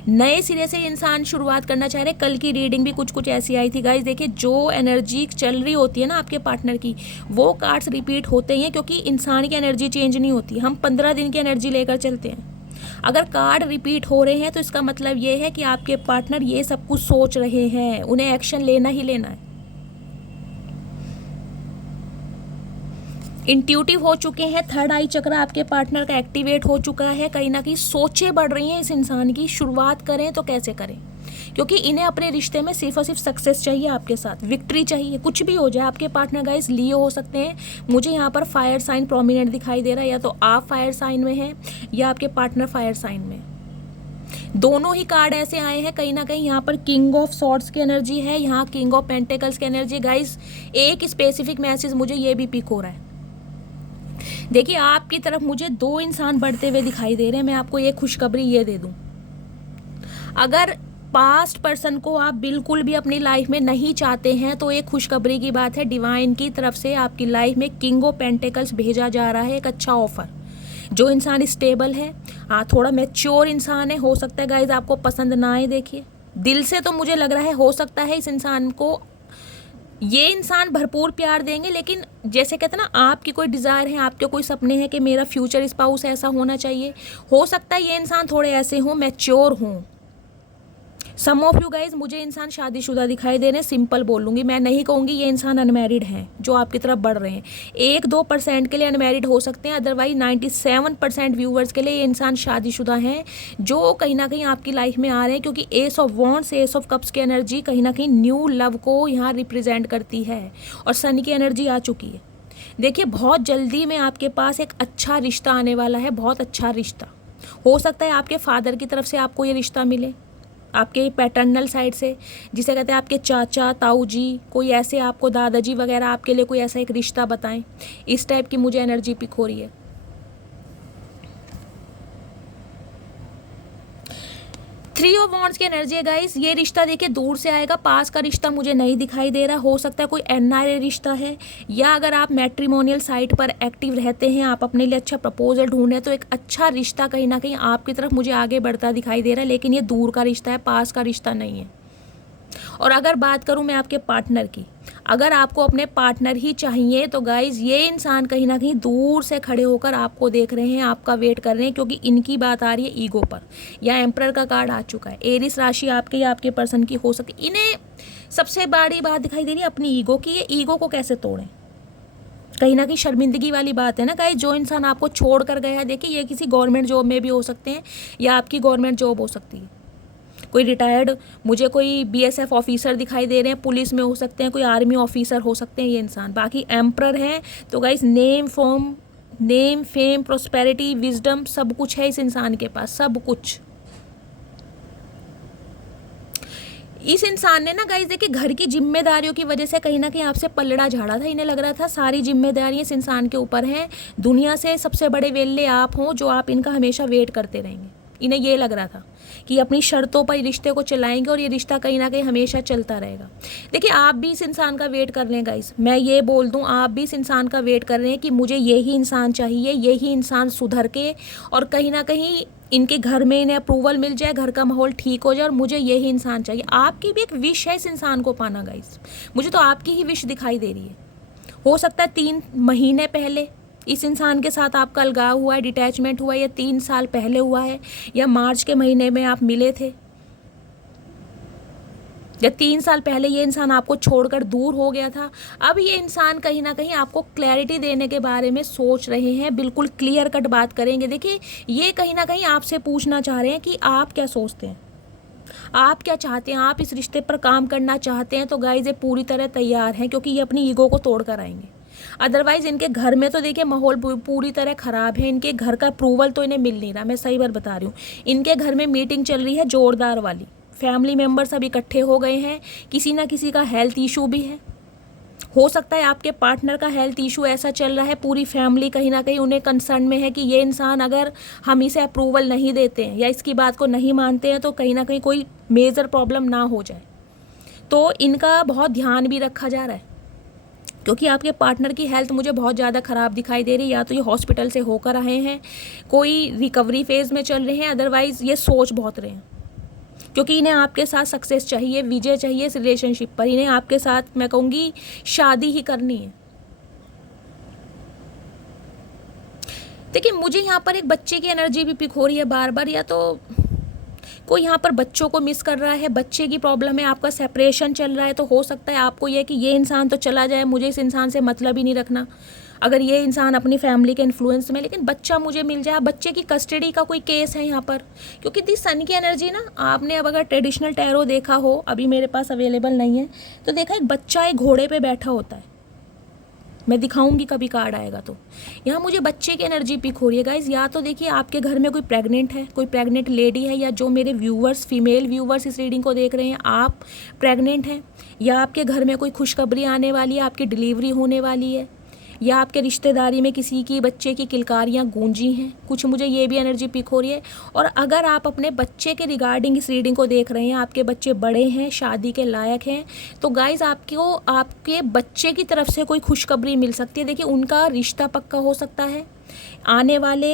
नए सिरे से इंसान शुरुआत करना चाह रहे हैं। कल की रीडिंग भी कुछ ऐसी आई थी गाइस। देखिए जो एनर्जी चल रही होती है ना आपके पार्टनर की, वो कार्ड्स रिपीट होते हैं, क्योंकि इंसान की एनर्जी चेंज नहीं होती। हम 15 दिन की एनर्जी लेकर चलते हैं। अगर कार्ड रिपीट हो रहे हैं तो इसका मतलब ये है कि आपके पार्टनर ये सब कुछ सोच रहे हैं, उन्हें एक्शन लेना ही लेना है। इंट्यूटिव हो चुके हैं, थर्ड आई चक्र आपके पार्टनर का एक्टिवेट हो चुका है। कहीं ना कहीं सोचें बढ़ रही हैं इस इंसान की। शुरुआत करें तो कैसे करें, क्योंकि इन्हें अपने रिश्ते में सिर्फ और सिर्फ सक्सेस चाहिए, आपके साथ विक्ट्री चाहिए। कुछ भी हो जाए, आपके पार्टनर गाइस लियो हो सकते हैं। मुझे यहाँ पर फायर साइन प्रोमिनेंट दिखाई दे रहा है, या तो आप फायर साइन में हैं या आपके पार्टनर फायर साइन में। दोनों ही कार्ड ऐसे आए हैं। कहीं ना कहीं यहाँ पर किंग ऑफ सॉर्ड्स की एनर्जी है, यहाँ किंग ऑफ पेंटिकल्स की एनर्जी। गाइस एक स्पेसिफिक मैसेज मुझे ये भी पिक हो रहा है। देखिए आपकी तरफ मुझे 2 इंसान बढ़ते हुए दिखाई दे रहे हैं। मैं आपको एक खुशखबरी ये दे दूं, अगर पास्ट पर्सन को आप बिल्कुल भी अपनी लाइफ में नहीं चाहते हैं तो एक खुशखबरी की बात है, डिवाइन की तरफ से आपकी लाइफ में किंग ऑफ पेंटिकल्स भेजा जा रहा है, एक अच्छा ऑफर। जो इंसान स्टेबल है, थोड़ा मैच्योर इंसान है, हो सकता है गाइज आपको पसंद ना आए। देखिए दिल से तो मुझे लग रहा है हो सकता है इस इंसान को, ये इंसान भरपूर प्यार देंगे, लेकिन जैसे कहते हैं ना आपकी कोई डिज़ायर है, आपके कोई सपने हैं कि मेरा फ्यूचर स्पाउस ऐसा होना चाहिए। हो सकता है ये इंसान थोड़े ऐसे हों, मैच्योर हों, सम ऑफ यू गाइज, मुझे इंसान शादीशुदा दिखाई दे रहे हैं, सिंपल बोल लूँगी, मैं नहीं कहूँगी ये इंसान अनमैरिड हैं जो आपकी तरफ बढ़ रहे हैं। 1-2% के लिए अनमैरिड हो सकते हैं, अदरवाइज 97% व्यूवर्स के लिए ये इंसान शादीशुदा हैं जो कहीं ना कहीं आपकी लाइफ में आ रहे हैं, क्योंकि S of wands, S of cups की एनर्जी कहीं ना कहीं न्यू लव को यहाँ रिप्रेजेंट करती है और सन की एनर्जी आ चुकी है। देखिए बहुत जल्दी में आपके पास एक अच्छा रिश्ता आने वाला है, बहुत अच्छा रिश्ता। हो सकता है आपके फादर की तरफ से आपको ये रिश्ता मिले, आपके पैटर्नल साइड से, जिसे कहते हैं आपके चाचा ताऊ जी, कोई ऐसे आपको दादाजी वगैरह आपके लिए कोई ऐसा एक रिश्ता बताएं। इस टाइप की मुझे एनर्जी पिक हो रही है। 3 ऑफ वॉन्ड्स की एनर्जी है गाइस। ये रिश्ता देखिए दूर से आएगा, पास का रिश्ता मुझे नहीं दिखाई दे रहा। हो सकता है कोई एनआरए रिश्ता है, या अगर आप मैट्रिमोनियल साइट पर एक्टिव रहते हैं, आप अपने लिए अच्छा प्रपोजल ढूंढ रहे हैं, तो एक अच्छा रिश्ता कहीं ना कहीं आपकी तरफ मुझे आगे बढ़ता दिखाई दे रहा है। लेकिन ये दूर का रिश्ता है, पास का रिश्ता नहीं है। और अगर बात करूं मैं आपके पार्टनर की, अगर आपको अपने पार्टनर ही चाहिए तो गाइज ये इंसान कहीं ना कहीं दूर से खड़े होकर आपको देख रहे हैं, आपका वेट कर रहे हैं, क्योंकि इनकी बात आ रही है ईगो पर, या एम्परर का कार्ड आ चुका है। एरिस राशि आपके या आपके पर्सन की हो सकती। इन्हें सबसे बड़ी बात दिखाई दे रही है अपनी ईगो की। ये ईगो को कैसे तोड़ें, कहीं ना कहीं शर्मिंदगी वाली बात है ना गाइज। जो इंसान आपको छोड़ कर गया है, देखिए ये किसी गवर्नमेंट जॉब में भी हो सकते हैं, या आपकी गवर्नमेंट जॉब हो सकती है, कोई रिटायर्ड, मुझे कोई बीएसएफ ऑफिसर दिखाई दे रहे हैं, पुलिस में हो सकते हैं, कोई आर्मी ऑफिसर हो सकते हैं ये इंसान। बाकी एम्परर हैं तो guys name fame prosperity wisdom सब कुछ है इस इंसान के पास, सब कुछ। इस इंसान ने ना गाइस देखिए घर की जिम्मेदारियों की वजह से कहीं ना कहीं आपसे पलड़ा झाड़ा था। इन्हें लग रहा था सारी जिम्मेदारियां इस इंसान के ऊपर हैं, दुनिया से सबसे बड़े वेल्ले आप हों जो आप इनका हमेशा वेट करते रहेंगे। इन्हें ये लग रहा था कि अपनी शर्तों पर रिश्ते को चलाएंगे और ये रिश्ता कहीं ना कहीं हमेशा चलता रहेगा। देखिए आप भी इस इंसान का वेट कर रहे हैं गाइस, मैं ये बोल दूं, आप भी इस इंसान का वेट कर रहे हैं कि मुझे यही इंसान चाहिए, यही इंसान सुधर के और कहीं ना कहीं इनके घर में इन्हें अप्रूवल मिल जाए, घर का माहौल ठीक हो जाए, और मुझे यही इंसान चाहिए। आपकी भी एक विश है इस इंसान को पाना गाइस, मुझे तो आपकी ही विश दिखाई दे रही है। हो सकता है 3 महीने पहले इस इंसान के साथ आपका अलगाव हुआ है, डिटैचमेंट हुआ है, या 3 साल पहले हुआ है, या मार्च के महीने में आप मिले थे, या 3 साल पहले ये इंसान आपको छोड़कर दूर हो गया था। अब ये इंसान कहीं ना कहीं आपको क्लैरिटी देने के बारे में सोच रहे हैं, बिल्कुल क्लियर कट बात करेंगे। देखिए ये कहीं ना कहीं आपसे पूछना चाह रहे हैं कि आप क्या सोचते हैं, आप क्या चाहते हैं, आप इस रिश्ते पर काम करना चाहते हैं तो गाइस ये पूरी तरह तैयार हैं, क्योंकि ये अपनी ईगो को तोड़ कर आएंगे। अदरवाइज इनके घर में तो देखिए माहौल पूरी तरह ख़राब है, इनके घर का अप्रूवल तो इन्हें मिल नहीं रहा, मैं सही बात बता रही हूँ। इनके घर में मीटिंग चल रही है जोरदार वाली, फैमिली मेम्बर सब इकट्ठे हो गए हैं, किसी ना किसी का हेल्थ इशू भी है। हो सकता है आपके पार्टनर का हेल्थ इशू ऐसा चल रहा है, पूरी फैमिली कहीं ना कहीं उन्हें कंसर्न में है कि ये इंसान अगर हम इसे अप्रूवल नहीं देते हैं या इसकी बात को नहीं मानते हैं तो कहीं ना कहीं कोई मेजर प्रॉब्लम ना हो जाए। तो इनका बहुत ध्यान भी रखा जा रहा है, क्योंकि आपके पार्टनर की हेल्थ मुझे बहुत ज़्यादा ख़राब दिखाई दे रही है। या तो ये हॉस्पिटल से होकर आए हैं, कोई रिकवरी फेज़ में चल रहे हैं, अदरवाइज़ ये सोच बहुत रहे हैं, क्योंकि इन्हें आपके साथ सक्सेस चाहिए, विजय चाहिए इस रिलेशनशिप पर। इन्हें आपके साथ मैं कहूँगी शादी ही करनी है। देखिए मुझे यहाँ पर एक बच्चे की एनर्जी भी पिक हो रही है बार बार, या तो कोई यहाँ पर बच्चों को मिस कर रहा है, बच्चे की प्रॉब्लम है, आपका सेपरेशन चल रहा है, तो हो सकता है आपको ये कि ये इंसान तो चला जाए, मुझे इस इंसान से मतलब ही नहीं रखना, अगर ये इंसान अपनी फैमिली के इन्फ्लुएंस में, लेकिन बच्चा मुझे मिल जाए। बच्चे की कस्टडी का कोई केस है यहाँ पर, क्योंकि दी सन की एनर्जी ना, आपने अब अगर ट्रेडिशनल टैरो देखा हो, अभी मेरे पास अवेलेबल नहीं है, तो देखा एक बच्चा एक घोड़े पर बैठा होता है, मैं दिखाऊंगी कभी कार्ड आएगा तो। यहाँ मुझे बच्चे की एनर्जी पिक हो रही है गाइज। या तो देखिए आपके घर में कोई प्रेग्नेंट है, कोई प्रेग्नेंट लेडी है, या जो मेरे व्यूवर्स फीमेल व्यूवर्स इस रीडिंग को देख रहे हैं आप प्रेग्नेंट हैं, या आपके घर में कोई खुशखबरी आने वाली है, आपकी डिलीवरी होने वाली है, या आपके रिश्तेदारी में किसी की बच्चे की किलकारियाँ गूंजी हैं, कुछ मुझे ये भी एनर्जी पिक हो रही है। और अगर आप अपने बच्चे के रिगार्डिंग इस रीडिंग को देख रहे हैं, आपके बच्चे बड़े हैं, शादी के लायक हैं, तो गाइज आपको आपके बच्चे की तरफ से कोई खुशखबरी मिल सकती है। देखिए उनका रिश्ता पक्का हो सकता है, आने वाले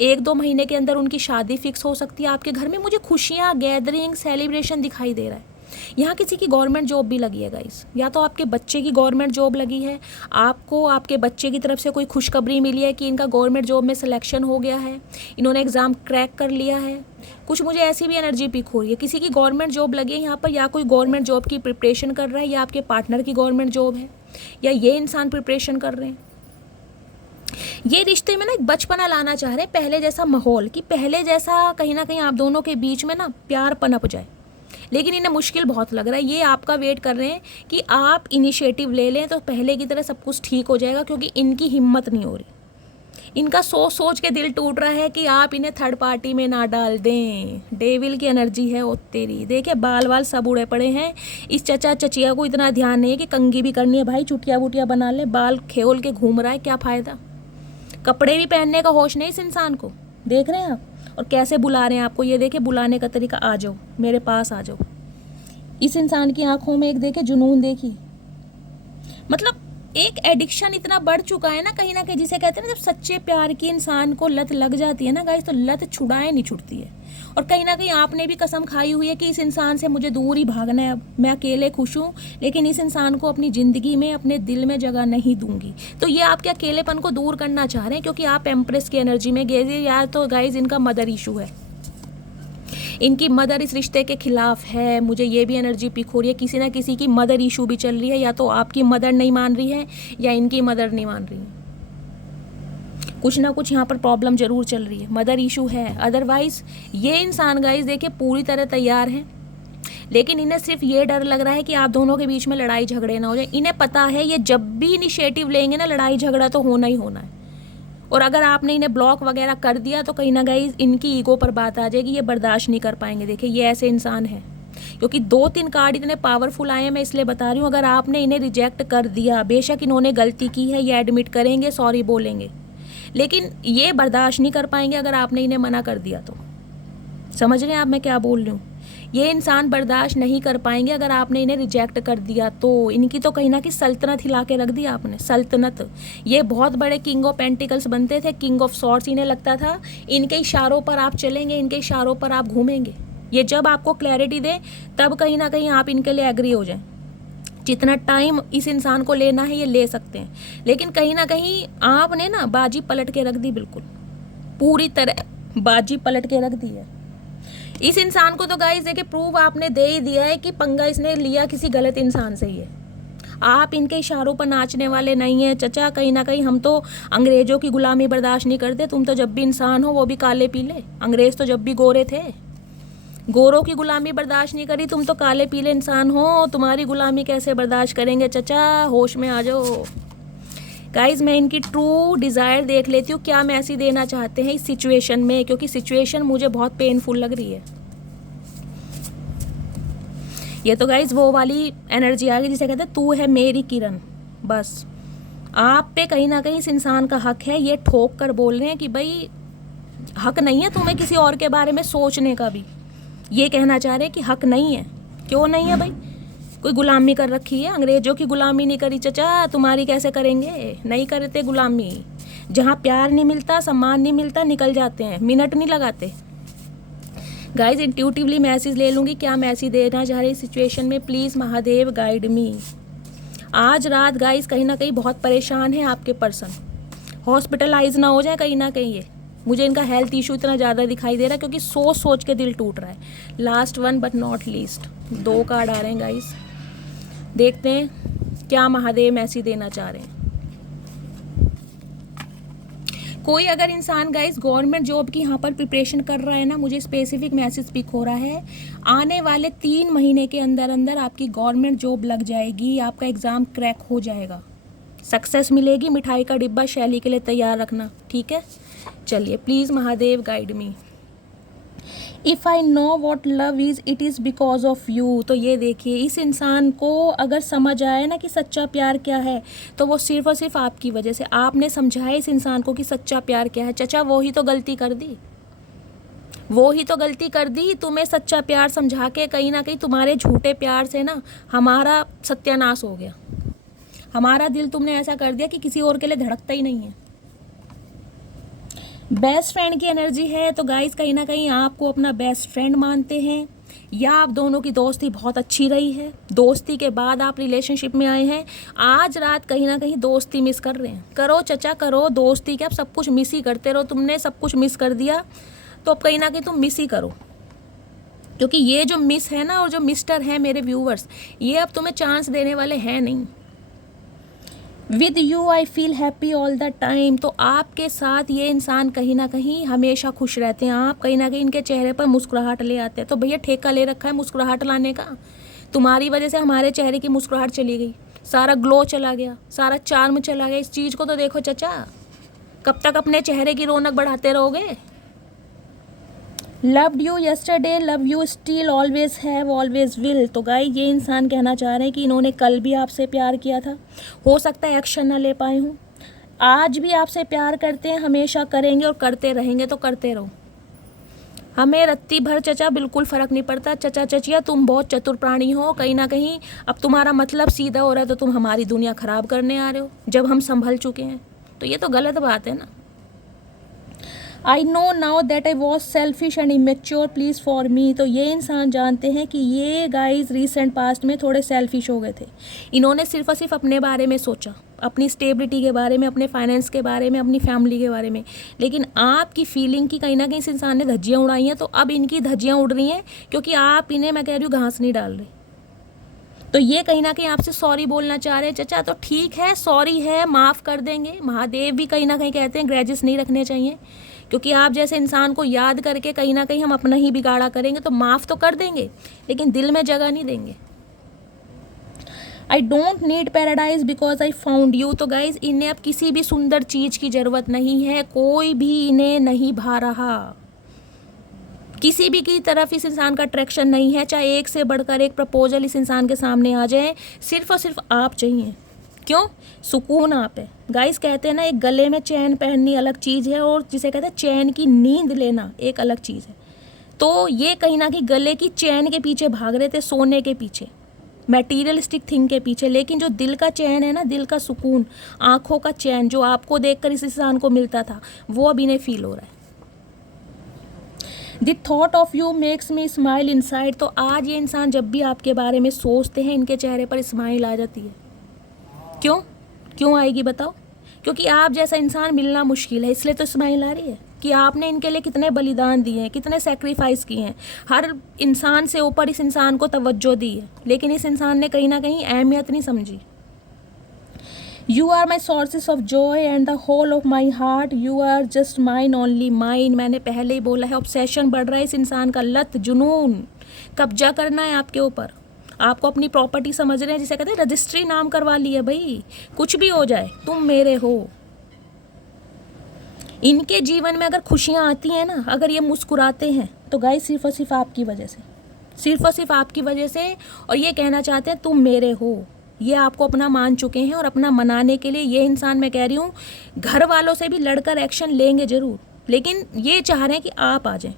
1-2 महीने के अंदर उनकी शादी फिक्स हो सकती है। आपके घर में मुझे खुशियाँ, गैदरिंग, सेलिब्रेशन दिखाई दे रहा है। यहाँ किसी की गवर्नमेंट जॉब भी लगी है गाइस, या तो आपके बच्चे की गवर्नमेंट जॉब लगी है, आपको आपके बच्चे की तरफ से कोई खुशखबरी मिली है कि इनका गवर्नमेंट जॉब में सिलेक्शन हो गया है, इन्होंने एग्ज़ाम क्रैक कर लिया है। कुछ मुझे ऐसी भी एनर्जी पिक हो रही है, किसी की गवर्नमेंट जॉब लगी है यहाँ पर, या कोई गवर्नमेंट जॉब की प्रिपरेशन कर रहा है, या आपके पार्टनर की गवर्नमेंट जॉब है, या ये इंसान प्रिपरेशन कर रहे हैं। ये रिश्ते में ना एक बचपना लाना चाह रहे हैं, पहले जैसा माहौल, कि पहले जैसा कहीं ना कहीं आप दोनों के बीच में ना प्यार पनप जाए। लेकिन इन्हें मुश्किल बहुत लग रहा है, ये आपका वेट कर रहे हैं कि आप इनिशिएटिव ले लें तो पहले की तरह सब कुछ ठीक हो जाएगा, क्योंकि इनकी हिम्मत नहीं हो रही। इनका सोच सोच के दिल टूट रहा है कि आप इन्हें थर्ड पार्टी में ना डाल दें। डेविल की एनर्जी है ओ तेरी। देखिए बाल वाल सब उड़े पड़े हैं। इस चचा चचिया को इतना ध्यान नहीं है कि कंघी भी करनी है भाई, चुटिया वुटिया बना ले, बाल खेल के घूम रहा है, क्या फ़ायदा। कपड़े भी पहनने का होश नहीं इस इंसान को, देख रहे हैं आप। और कैसे बुला रहे हैं आपको, ये देखिए बुलाने का तरीका, आ जाओ मेरे पास आ जाओ। इस इंसान की आंखों में एक देखे जुनून, देखिए मतलब एक एडिक्शन इतना बढ़ चुका है ना कहीं, जिसे कहते हैं ना, जब सच्चे प्यार की इंसान को लत लग जाती है ना गाइस, तो लत छुड़ाए नहीं छुड़ती है। और कहीं ना कहीं आपने भी कसम खाई हुई है कि इस इंसान से मुझे दूर ही भागना है, अब मैं अकेले खुश हूँ, लेकिन इस इंसान को अपनी ज़िंदगी में, अपने दिल में जगह नहीं दूंगी। तो ये आपके अकेलेपन को दूर करना चाह रहे हैं, क्योंकि आप एम्प्रेस की एनर्जी में गए, या तो गाइस इनका मदर इशू है, इनकी मदर इस रिश्ते के खिलाफ है। मुझे ये भी एनर्जी पिक हो रही है, किसी ना किसी की मदर इशू भी चल रही है, या तो आपकी मदर नहीं मान रही है या इनकी मदर नहीं मान रही है। कुछ ना कुछ यहाँ पर प्रॉब्लम जरूर चल रही है, मदर इशू है। अदरवाइज ये इंसान गाइस देखिए पूरी तरह तैयार हैं, लेकिन इन्हें सिर्फ ये डर लग रहा है कि आप दोनों के बीच में लड़ाई झगड़े ना हो जाए। इन्हें पता है ये जब भी इनिशिएटिव लेंगे ना, लड़ाई झगड़ा तो होना ही होना है। और अगर आपने इन्हें ब्लॉक वगैरह कर दिया तो कहीं ना कहीं इनकी ईगो पर बात आ जाएगी, ये बर्दाश्त नहीं कर पाएंगे। देखिए ये ऐसे इंसान है, क्योंकि 2-3 कार्ड इतने पावरफुल आए हैं, मैं इसलिए बता रही हूँ। अगर आपने इन्हें रिजेक्ट कर दिया, बेशक इन्होंने गलती की है, ये एडमिट करेंगे, सॉरी बोलेंगे, लेकिन ये बर्दाश्त नहीं कर पाएंगे अगर आपने इन्हें मना कर दिया तो। समझ रहे हैं आप मैं क्या बोल रही हूँ। ये इंसान बर्दाश्त नहीं कर पाएंगे अगर आपने इन्हें रिजेक्ट कर दिया तो। इनकी तो कहीं ना कहीं सल्तनत हिला के रख दी आपने, सल्तनत। ये बहुत बड़े किंग ऑफ पेंटिकल्स बनते थे, किंग ऑफ सॉर्ड्स। इन्हें लगता था इनके इशारों पर आप चलेंगे, इनके इशारों पर आप घूमेंगे। ये जब आपको क्लैरिटी दे तब कहीं ना कहीं आप इनके लिए एग्री हो जाएं। जितना टाइम इस इंसान को लेना है ये ले सकते हैं, लेकिन कहीं ना कहीं आपने ना बाजी पलट के रख दी, बिल्कुल पूरी तरह बाजी पलट के रख दी है। इस इंसान को तो गाइस देखिए प्रूव आपने दे ही दिया है कि पंगा इसने लिया किसी गलत इंसान से ही है। आप इनके इशारों पर नाचने वाले नहीं हैं चचा। कहीं ना कहीं हम तो अंग्रेजों की गुलामी बर्दाश्त नहीं करते। तुम तो जब भी इंसान हो वो भी काले पीले, अंग्रेज तो जब भी गोरे थे, गोरों की गुलामी बर्दाश्त नहीं करी। तुम तो काले पीले इंसान हो, तुम्हारी गुलामी कैसे बर्दाश्त करेंगे चचा, होश में आ जाओ। गाइज मैं इनकी ट्रू डिज़ायर देख लेती हूँ, क्या मैसेज देना चाहते हैं इस सिचुएशन में, क्योंकि सिचुएशन मुझे बहुत पेनफुल लग रही है। ये तो गाइज वो वाली एनर्जी आ गई जिसे कहते हैं तू है मेरी किरण। बस आप पे कहीं ना कहीं इस इंसान का हक है, ये ठोक कर बोल रहे हैं कि भाई हक नहीं है तुम्हें किसी और के बारे में सोचने का भी। ये कहना चाह रहे हैं कि हक नहीं है। क्यों नहीं है भाई, कोई गुलामी कर रखी है, अंग्रेजों की गुलामी नहीं करी चचा, तुम्हारी कैसे करेंगे, नहीं करते गुलामी। जहाँ प्यार नहीं मिलता, सम्मान नहीं मिलता, निकल जाते हैं, मिनट नहीं लगाते। गाइज इंट्यूटिवली मैसेज ले लूँगी क्या मैसेज देना चाह रही सिचुएशन में, प्लीज़ महादेव गाइड मी। आज रात गाइज कहीं ना कहीं बहुत परेशान है आपके पर्सन, हॉस्पिटलाइज ना हो जाए कहीं ना कहीं। ये मुझे इनका हेल्थ इशू इतना ज़्यादा दिखाई दे रहा है क्योंकि सोच सोच के दिल टूट रहा है। Last one but not least, 2 card आ रहे हैं गाइज, देखते हैं क्या महादेव मैसेज देना चाह रहे हैं। कोई अगर इंसान गाइस गवर्नमेंट जॉब की यहाँ पर प्रिपरेशन कर रहा है ना, मुझे स्पेसिफिक मैसेज पिक हो रहा है, आने वाले 3 महीने के अंदर अंदर आपकी गवर्नमेंट जॉब लग जाएगी, आपका एग्ज़ाम क्रैक हो जाएगा, सक्सेस मिलेगी। मिठाई का डिब्बा शैली के लिए तैयार रखना, ठीक है। चलिए please Mahadev guide me. If I know what love is it is because of you. तो ये देखिए इस इंसान को अगर समझ आए ना कि सच्चा प्यार क्या है, तो वो सिर्फ और सिर्फ आपकी वजह से। आपने समझाया इस इंसान को कि सच्चा प्यार क्या है। चचा वो ही तो गलती कर दी, वो ही तो गलती कर दी। तुम्हें सच्चा प्यार समझा के कहीं ना कहीं तुम्हारे झूठे प्यार से ना हमारा सत्यानाश हो गया। हमारा दिल तुमने ऐसा कर दिया कि किसी और के लिए धड़कता ही नहीं है। बेस्ट फ्रेंड की एनर्जी है, तो गाइस कहीं ना कहीं आपको अपना बेस्ट फ्रेंड मानते हैं। या आप दोनों की दोस्ती बहुत अच्छी रही है, दोस्ती के बाद आप रिलेशनशिप में आए हैं, आज रात कहीं ना कहीं दोस्ती मिस कर रहे हैं। करो चचा करो दोस्ती, क्या आप सब कुछ मिस ही करते रहो, तुमने सब कुछ मिस कर दिया तो अब कहीं ना कहीं तुम मिस ही करो, क्योंकि ये जो मिस है ना और जो मिस्टर है मेरे व्यूवर्स, ये अब तुम्हें चांस देने वाले हैं नहीं। With you I feel happy all the time, तो आपके साथ ये इंसान कहीं ना कहीं हमेशा खुश रहते हैं, आप कहीं ना कहीं इनके चेहरे पर मुस्कुराहट ले आते हैं। तो भैया ठेका ले रखा है मुस्कुराहट लाने का, तुम्हारी वजह से हमारे चेहरे की मुस्कुराहट चली गई, सारा ग्लो चला गया, सारा चार्म चला गया। इस चीज़ को तो देखो चचा, कब तक अपने चेहरे की रौनक बढ़ाते रहोगे। Loved you yesterday, love you still, always have, always will. तो गाइस ये इंसान कहना चाह रहे हैं कि इन्होंने कल भी आपसे प्यार किया था, हो सकता है एक्शन ना ले पाए हूँ, आज भी आपसे प्यार करते हैं, हमेशा करेंगे और करते रहेंगे, तो करते रहो। हमें रत्ती भर चचा बिल्कुल फ़र्क नहीं पड़ता, चचा चचिया तुम बहुत चतुर प्राणी हो, कहीं ना कहीं अब तुम्हारा मतलब सीधा हो रहा है, तो तुम हमारी दुनिया ख़राब करने आ रहे हो जब हम संभल चुके हैं, तो ये तो गलत बात है ना। I know now that I was selfish and immature, please for me. तो ये इंसान जानते हैं कि ये गाइज रिसेंट पास्ट में थोड़े सेल्फिश हो गए थे, इन्होंने सिर्फ और सिर्फ अपने बारे में सोचा, अपनी स्टेबिलिटी के बारे में, अपने फाइनेंस के बारे में, अपनी फैमिली के बारे में, लेकिन आपकी फीलिंग की कहीं ना कहीं इस इंसान ने धज्जियाँ उड़ाई हैं, तो अब इनकी धज्जियाँ उड़ रही हैं क्योंकि आप इन्हें, मैं कह रही हूँ, घास नहीं डाल रहे। तो ये कहीं ना कहीं आपसे सॉरी बोलना चाह रहे हैं। चचा तो ठीक है, सॉरी है, माफ़ कर देंगे। महादेव भी कहीं ना कहीं कहते हैं ग्रजेस नहीं रखने चाहिए, क्योंकि आप जैसे इंसान को याद करके कहीं ना कहीं हम अपना ही बिगाड़ा करेंगे, तो माफ़ तो कर देंगे लेकिन दिल में जगह नहीं देंगे। I don't need paradise because I found you. तो गाइज इन्हें अब किसी भी सुंदर चीज़ की ज़रूरत नहीं है, कोई भी इन्हें नहीं भा रहा, किसी भी की तरफ इस इंसान का अट्रैक्शन नहीं है, चाहे एक से बढ़कर एक प्रपोजल इस इंसान के सामने आ जाए, सिर्फ और सिर्फ आप चाहिए। क्यों? सुकून आप है। गाइस कहते हैं ना, एक गले में चैन पहननी अलग चीज़ है और जिसे कहते हैं चैन की नींद लेना एक अलग चीज़ है। तो ये कहीं ना कहीं गले की चैन के पीछे भाग रहे थे, सोने के पीछे, मटेरियलिस्टिक थिंग के पीछे, लेकिन जो दिल का चैन है ना, दिल का सुकून, आँखों का चैन जो आपको देखकर इस इंसान को मिलता था, वो अब इन्हें फील हो रहा है। The thought of you makes me smile inside. तो आज ये इंसान जब भी आपके बारे में सोचते हैं, इनके चेहरे पर स्माइल आ जाती है। क्यों? क्यों आएगी बताओ? क्योंकि आप जैसा इंसान मिलना मुश्किल है, इसलिए तो स्माइल आ रही है कि आपने इनके लिए कितने बलिदान दिए हैं, कितने सेक्रीफाइस किए हैं, हर इंसान से ऊपर इस इंसान को तवज्जो दी है, लेकिन इस इंसान ने कहीं ना कहीं अहमियत नहीं समझी। You are my sources of joy and the whole of my heart, you are just mine only mine. मैंने पहले ही बोला है, ऑब्सेशन बढ़ रहा है इस इंसान का, लत जुनून, कब्जा करना है आपके ऊपर, आपको अपनी प्रॉपर्टी समझ रहे हैं, जिसे कहते हैं रजिस्ट्री नाम करवा ली है भाई, कुछ भी हो जाए तुम मेरे हो। इनके जीवन में अगर खुशियाँ आती हैं ना, अगर ये मुस्कुराते हैं, तो गाइस सिर्फ और सिर्फ आपकी वजह से, सिर्फ और सिर्फ आपकी वजह से, और ये कहना चाहते हैं तुम मेरे हो। ये आपको अपना मान चुके हैं और अपना मनाने के लिए ये इंसान, मैं कह रही हूँ, घर वालों से भी लड़कर एक्शन लेंगे ज़रूर, लेकिन ये चाह रहे हैं कि आप आ जाएं।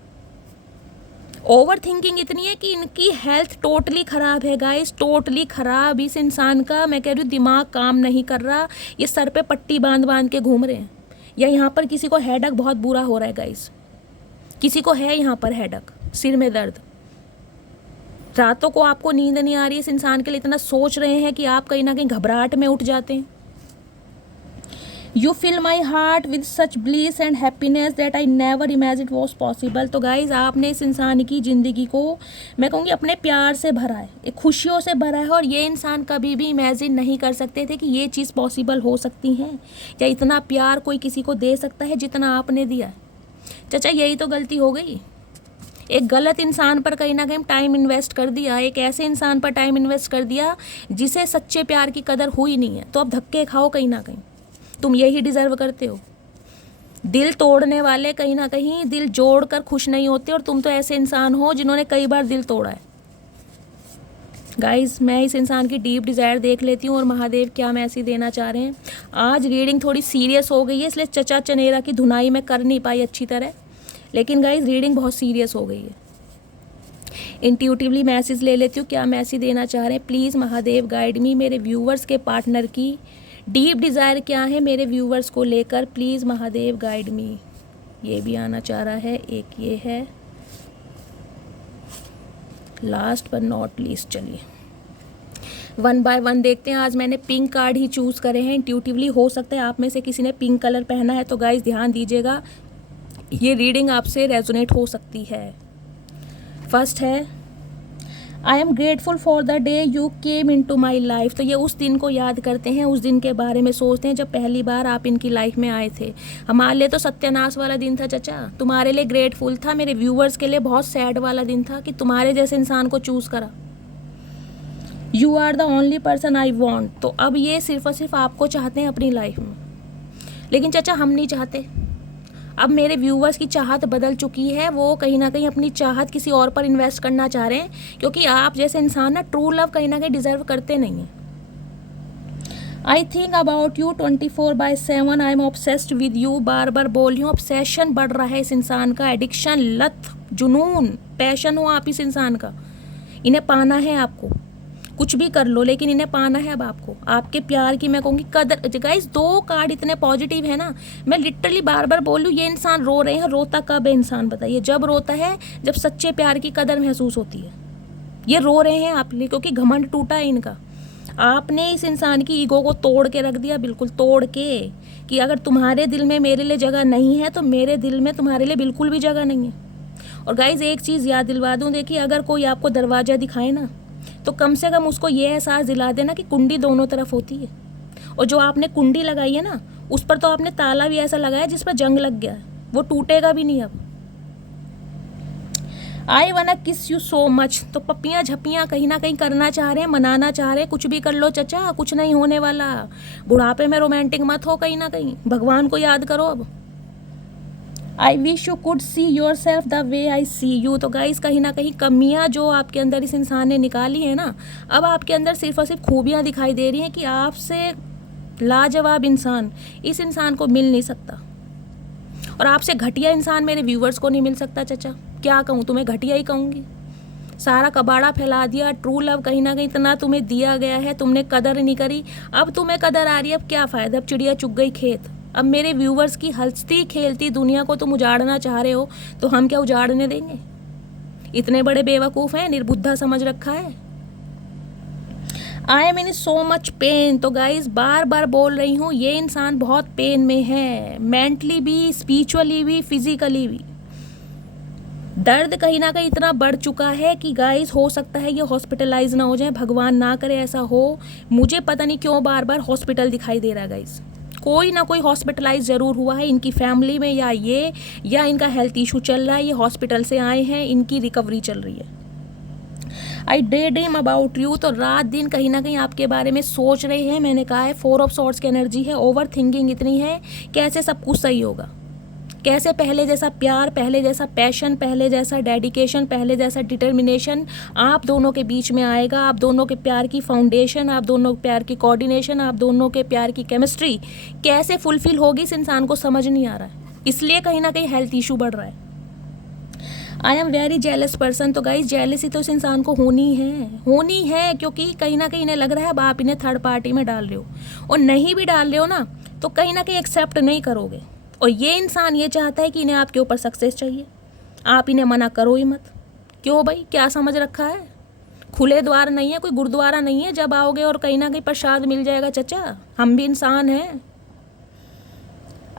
ओवर थिंकिंग इतनी है कि इनकी हेल्थ टोटली ख़राब है गाइस, टोटली ख़राब। इस इंसान का, मैं कह रही हूँ, दिमाग काम नहीं कर रहा, ये सर पे पट्टी बांध बांध के घूम रहे हैं, या यहाँ पर किसी को हेडक बहुत बुरा हो रहा है गाइस, किसी को है यहाँ पर हेडक, सिर में दर्द, रातों को आपको नींद नहीं आ रही है, इस इंसान के लिए इतना सोच रहे हैं कि आप कहीं ना कहीं घबराहट में उठ जाते हैं। You fill my heart with such bliss and happiness that I never imagine was possible. तो गाइज आपने इस इंसान की ज़िंदगी को, मैं कहूँगी, अपने प्यार से भरा है, एक खुशियों से भरा है, और ये इंसान कभी भी इमेजिन नहीं कर सकते थे कि ये चीज़ पॉसिबल हो सकती है, या इतना प्यार कोई किसी को दे सकता है जितना आपने दिया है। चाचा यही तो गलती हो गई, एक गलत इंसान पर कहीं ना कहीं टाइम इन्वेस्ट कर दिया, एक ऐसे इंसान पर टाइम इन्वेस्ट कर दिया जिसे सच्चे प्यार की कदर हुई नहीं है। तो अब धक्के खाओ कहीं ना कहीं, तुम यही डिज़र्व करते हो। दिल तोड़ने वाले कहीं ना कहीं दिल जोड़ कर खुश नहीं होते, और तुम तो ऐसे इंसान हो जिन्होंने कई बार दिल तोड़ा है। गाइस मैं इस इंसान की डीप डिज़ायर देख लेती हूँ और महादेव क्या मैसेज देना चाह रहे हैं। आज रीडिंग थोड़ी सीरियस हो गई है, इसलिए चचा चनेरा की धुनाई मैं कर नहीं पाई अच्छी तरह, लेकिन गाइस रीडिंग बहुत सीरियस हो गई है। इंट्यूटिवली मैसेज ले लेती हूँ, क्या मैसेज देना चाह रहे हैं। प्लीज़ महादेव गाइड मी, मेरे व्यूवर्स के पार्टनर की डीप डिज़ायर क्या है मेरे व्यूवर्स को लेकर, प्लीज़ महादेव गाइड मी। ये भी आना चाह रहा है, एक ये है, लास्ट पर नॉट लीस्ट, चलिए वन बाय वन देखते हैं। आज मैंने पिंक कार्ड ही चूज़ करे हैं इंट्यूटिवली। हो सकता है आप में से किसी ने पिंक कलर पहना है, तो गाइस ध्यान दीजिएगा, ये रीडिंग आपसे रेजोनेट हो सकती है। फर्स्ट है, I am grateful for the day you came into my life. तो ये उस दिन को याद करते हैं, उस दिन के बारे में सोचते हैं जब पहली बार आप इनकी लाइफ में आए थे। हमारे लिए तो सत्यानाश वाला दिन था चचा, तुम्हारे लिए ग्रेटफुल था, मेरे व्यूवर्स के लिए बहुत सैड वाला दिन था कि तुम्हारे जैसे इंसान को चूज़ करा। You are the only person I want. तो अब ये सिर्फ और सिर्फ आपको चाहते हैं अपनी लाइफ में, लेकिन चचा हम नहीं चाहते। अब मेरे व्यूवर्स की चाहत बदल चुकी है, वो कहीं ना कहीं अपनी चाहत किसी और पर इन्वेस्ट करना चाह रहे हैं, क्योंकि आप जैसे इंसान ना ट्रू लव कहीं ना कहीं डिजर्व करते नहीं हैं। I think about you 24/7, I am obsessed with you. बार बार बोल रही हूँ, ऑब्सेशन बढ़ रहा है इस इंसान का, एडिक्शन, लत, जुनून, पैशन हो आप इस इंसान का। इन्हें पाना है आपको, कुछ भी कर लो लेकिन इन्हें पाना है अब आपको। आपके प्यार की मैं कहूँगी कदर। गाइस 2 कार्ड इतने पॉजिटिव है ना, मैं लिटरली बार बार बोल लूँ, ये इंसान रो रहे हैं। रोता कब है इंसान बताइए? जब रोता है जब सच्चे प्यार की कदर महसूस होती है। ये रो रहे हैं आप लिए क्योंकि घमंड टूटा है इनका। आपने इस इंसान की ईगो को तोड़ के रख दिया, बिल्कुल तोड़ के, कि अगर तुम्हारे दिल में मेरे लिए जगह नहीं है तो मेरे दिल में तुम्हारे लिए बिल्कुल भी जगह नहीं है। और गाइस एक चीज़ याद दिलवा दूँ, देखिए अगर कोई आपको दरवाज़ा दिखाए ना, तो कम से कम उसको ये एहसास दिला देना कि कुंडी दोनों तरफ होती है। और जो आपने कुंडी लगाई है ना, उस पर तो आपने ताला भी ऐसा लगाया जिस पर जंग लग गया है, वो टूटेगा भी नहीं अब। आई वाना किस यू सो मच। तो पप्पियाँ झप्पियाँ कहीं ना कहीं करना चाह रहे हैं, मनाना चाह रहे हैं, कुछ भी कर लो चचा, कुछ नहीं होने वाला। बुढ़ापे में रोमांटिक मत हो, कहीं ना कहीं भगवान को याद करो अब। I wish you could see yourself the way I see you. तो गाइस कहीं ना कहीं कमियां जो आपके अंदर इस इंसान ने निकाली है ना, अब आपके अंदर सिर्फ और सिर्फ खूबियां दिखाई दे रही हैं कि आपसे लाजवाब इंसान इस इंसान को मिल नहीं सकता। और आपसे घटिया इंसान मेरे व्यूवर्स को नहीं मिल सकता चचा। क्या कहूँ, तुम्हें घटिया ही कहूँगी। सारा कबाड़ा फैला दिया। ट्रू लव कहीं ना कहीं इतना तुम्हें दिया गया है, तुमने कदर नहीं करी। अब तुम्हें कदर आ रही है, अब क्या फ़ायदा, अब चिड़िया चुग गई खेत। अब मेरे व्यूवर्स की हंसती खेलती दुनिया को तुम उजाड़ना चाह रहे हो, तो हम क्या उजाड़ने देंगे? इतने बड़े बेवकूफ़ हैं, निर्बुद्धा समझ रखा है। I M in so much pain. तो गाइज बार बार बोल रही हूँ, ये इंसान बहुत पेन में है, मेंटली भी, स्पिरिचुअली भी, फिजिकली भी। दर्द कहीं ना कहीं इतना बढ़ चुका है कि गाइस हो सकता है ये हॉस्पिटलाइज ना हो जाए, भगवान ना करे ऐसा हो। मुझे पता नहीं क्यों बार बार हॉस्पिटल दिखाई दे रहा है गाइस। कोई ना कोई हॉस्पिटलाइज ज़रूर हुआ है इनकी फैमिली में, या इनका हेल्थ इशू चल रहा है, ये हॉस्पिटल से आए हैं, इनकी रिकवरी चल रही है। आई डे ड्रीम अबाउट यू। तो रात दिन कहीं ना कहीं आपके बारे में सोच रहे हैं। मैंने कहा है 4 ऑफ सॉर्ड्स की एनर्जी है, ओवर थिंकिंग इतनी है, कैसे सब कुछ सही होगा, कैसे पहले जैसा प्यार, पहले जैसा पैशन, पहले जैसा डेडिकेशन, पहले जैसा डिटर्मिनेशन आप दोनों के बीच में आएगा। आप दोनों के प्यार की फाउंडेशन, आप दोनों के प्यार की कोऑर्डिनेशन, आप दोनों के प्यार की केमिस्ट्री कैसे फुलफिल होगी, इस इंसान को समझ नहीं आ रहा है। इसलिए कहीं ना कहीं हेल्थ इशू बढ़ रहा है। I am very jealous person. तो गाइस जेलसी तो इस इंसान को होनी है, क्योंकि कहीं ना कहीं इन्हें लग रहा है अब आप इन्हें थर्ड पार्टी में डाल रहे हो, और नहीं भी डाल रहे हो ना तो कहीं ना कहीं एक्सेप्ट नहीं करोगे। और ये इंसान ये चाहता है कि इन्हें आपके ऊपर सक्सेस चाहिए, आप इन्हें मना करो ही मत। क्यों भाई, क्या समझ रखा है? खुले द्वार नहीं है, कोई गुरुद्वारा नहीं है जब आओगे और कहीं ना कहीं प्रसाद मिल जाएगा चचा। हम भी इंसान हैं।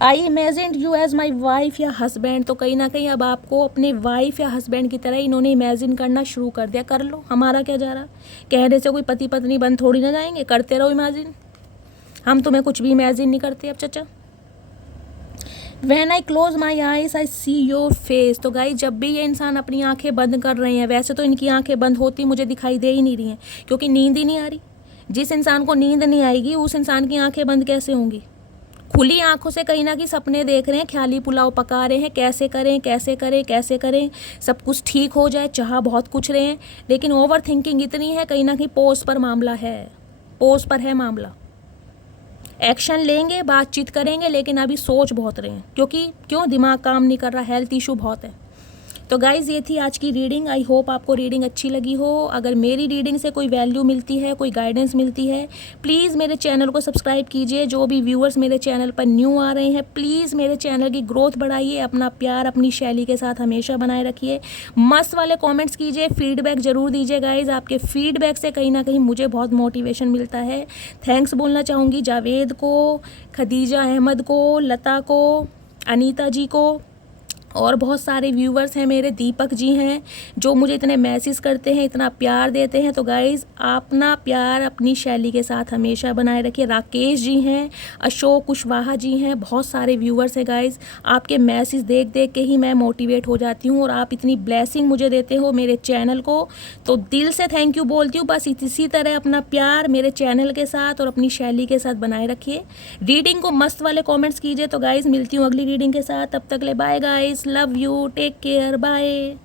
I imagine you as my wife या हस्बैंड। तो कहीं ना कहीं अब आपको अपने वाइफ या हस्बैंड की तरह इन्होंने इमेजिन करना शुरू कर दिया। कर लो, हमारा क्या जा रहा, कहने से कोई पति पत्नी बन थोड़ी ना जाएंगे, करते रहो इमेजिन। हम तुम्हें कुछ भी इमेजिन नहीं करते अब चचा। When I close my eyes, I see your face। तो गाइस जब भी ये इंसान अपनी आंखें बंद कर रहे हैं, वैसे तो इनकी आंखें बंद होती मुझे दिखाई दे ही नहीं रही हैं, क्योंकि नींद ही नहीं आ रही। जिस इंसान को नींद नहीं आएगी उस इंसान की आंखें बंद कैसे होंगी? खुली आंखों से कहीं ना कहीं सपने देख रहे हैं, ख्याली पुलाव पका रहे हैं, कैसे करें कैसे करें कैसे करें सब कुछ ठीक हो जाए, चाह बहुत कुछ रहे हैं, लेकिन ओवर थिंकिंग इतनी है, कहीं ना कहीं पोज पर मामला है, पोज पर है मामला। एक्शन लेंगे, बातचीत करेंगे, लेकिन अभी सोच बहुत रहे हैं, क्यों दिमाग काम नहीं कर रहा, हेल्थ इशू बहुत है। तो गाइज़ ये थी आज की रीडिंग। आई होप आपको रीडिंग अच्छी लगी हो। अगर मेरी रीडिंग से कोई वैल्यू मिलती है, कोई गाइडेंस मिलती है, प्लीज़ मेरे चैनल को सब्सक्राइब कीजिए। जो भी व्यूअर्स मेरे चैनल पर न्यू आ रहे हैं, प्लीज़ मेरे चैनल की ग्रोथ बढ़ाइए। अपना प्यार अपनी शैली के साथ हमेशा बनाए रखिए। मस्त वाले कॉमेंट्स कीजिए, फीडबैक ज़रूर दीजिए गाइज़। आपके फीडबैक से कहीं ना कहीं मुझे बहुत मोटिवेशन मिलता है। थैंक्स बोलना चाहूँगी जावेद को, खदीजा अहमद को, लता को, अनीता जी को, और बहुत सारे व्यूवर्स हैं मेरे, दीपक जी हैं जो मुझे इतने मैसेज करते हैं, इतना प्यार देते हैं। तो गाइज़ अपना प्यार अपनी शैली के साथ हमेशा बनाए रखिए। राकेश जी हैं, अशोक कुशवाहा जी हैं, बहुत सारे व्यूवर्स हैं गाइज़। आपके मैसेज देख देख के ही मैं मोटिवेट हो जाती हूँ और आप इतनी ब्लेसिंग मुझे देते हो मेरे चैनल को, तो दिल से थैंक यू बोलती हूँ। बस इसी तरह अपना प्यार मेरे चैनल के साथ और अपनी शैली के साथ बनाए रखिए। रीडिंग को मस्त वाले कॉमेंट्स कीजिए। तो गाइज़ मिलती हूँ अगली रीडिंग के साथ, तब तक ले bye guys, love you, take care, bye.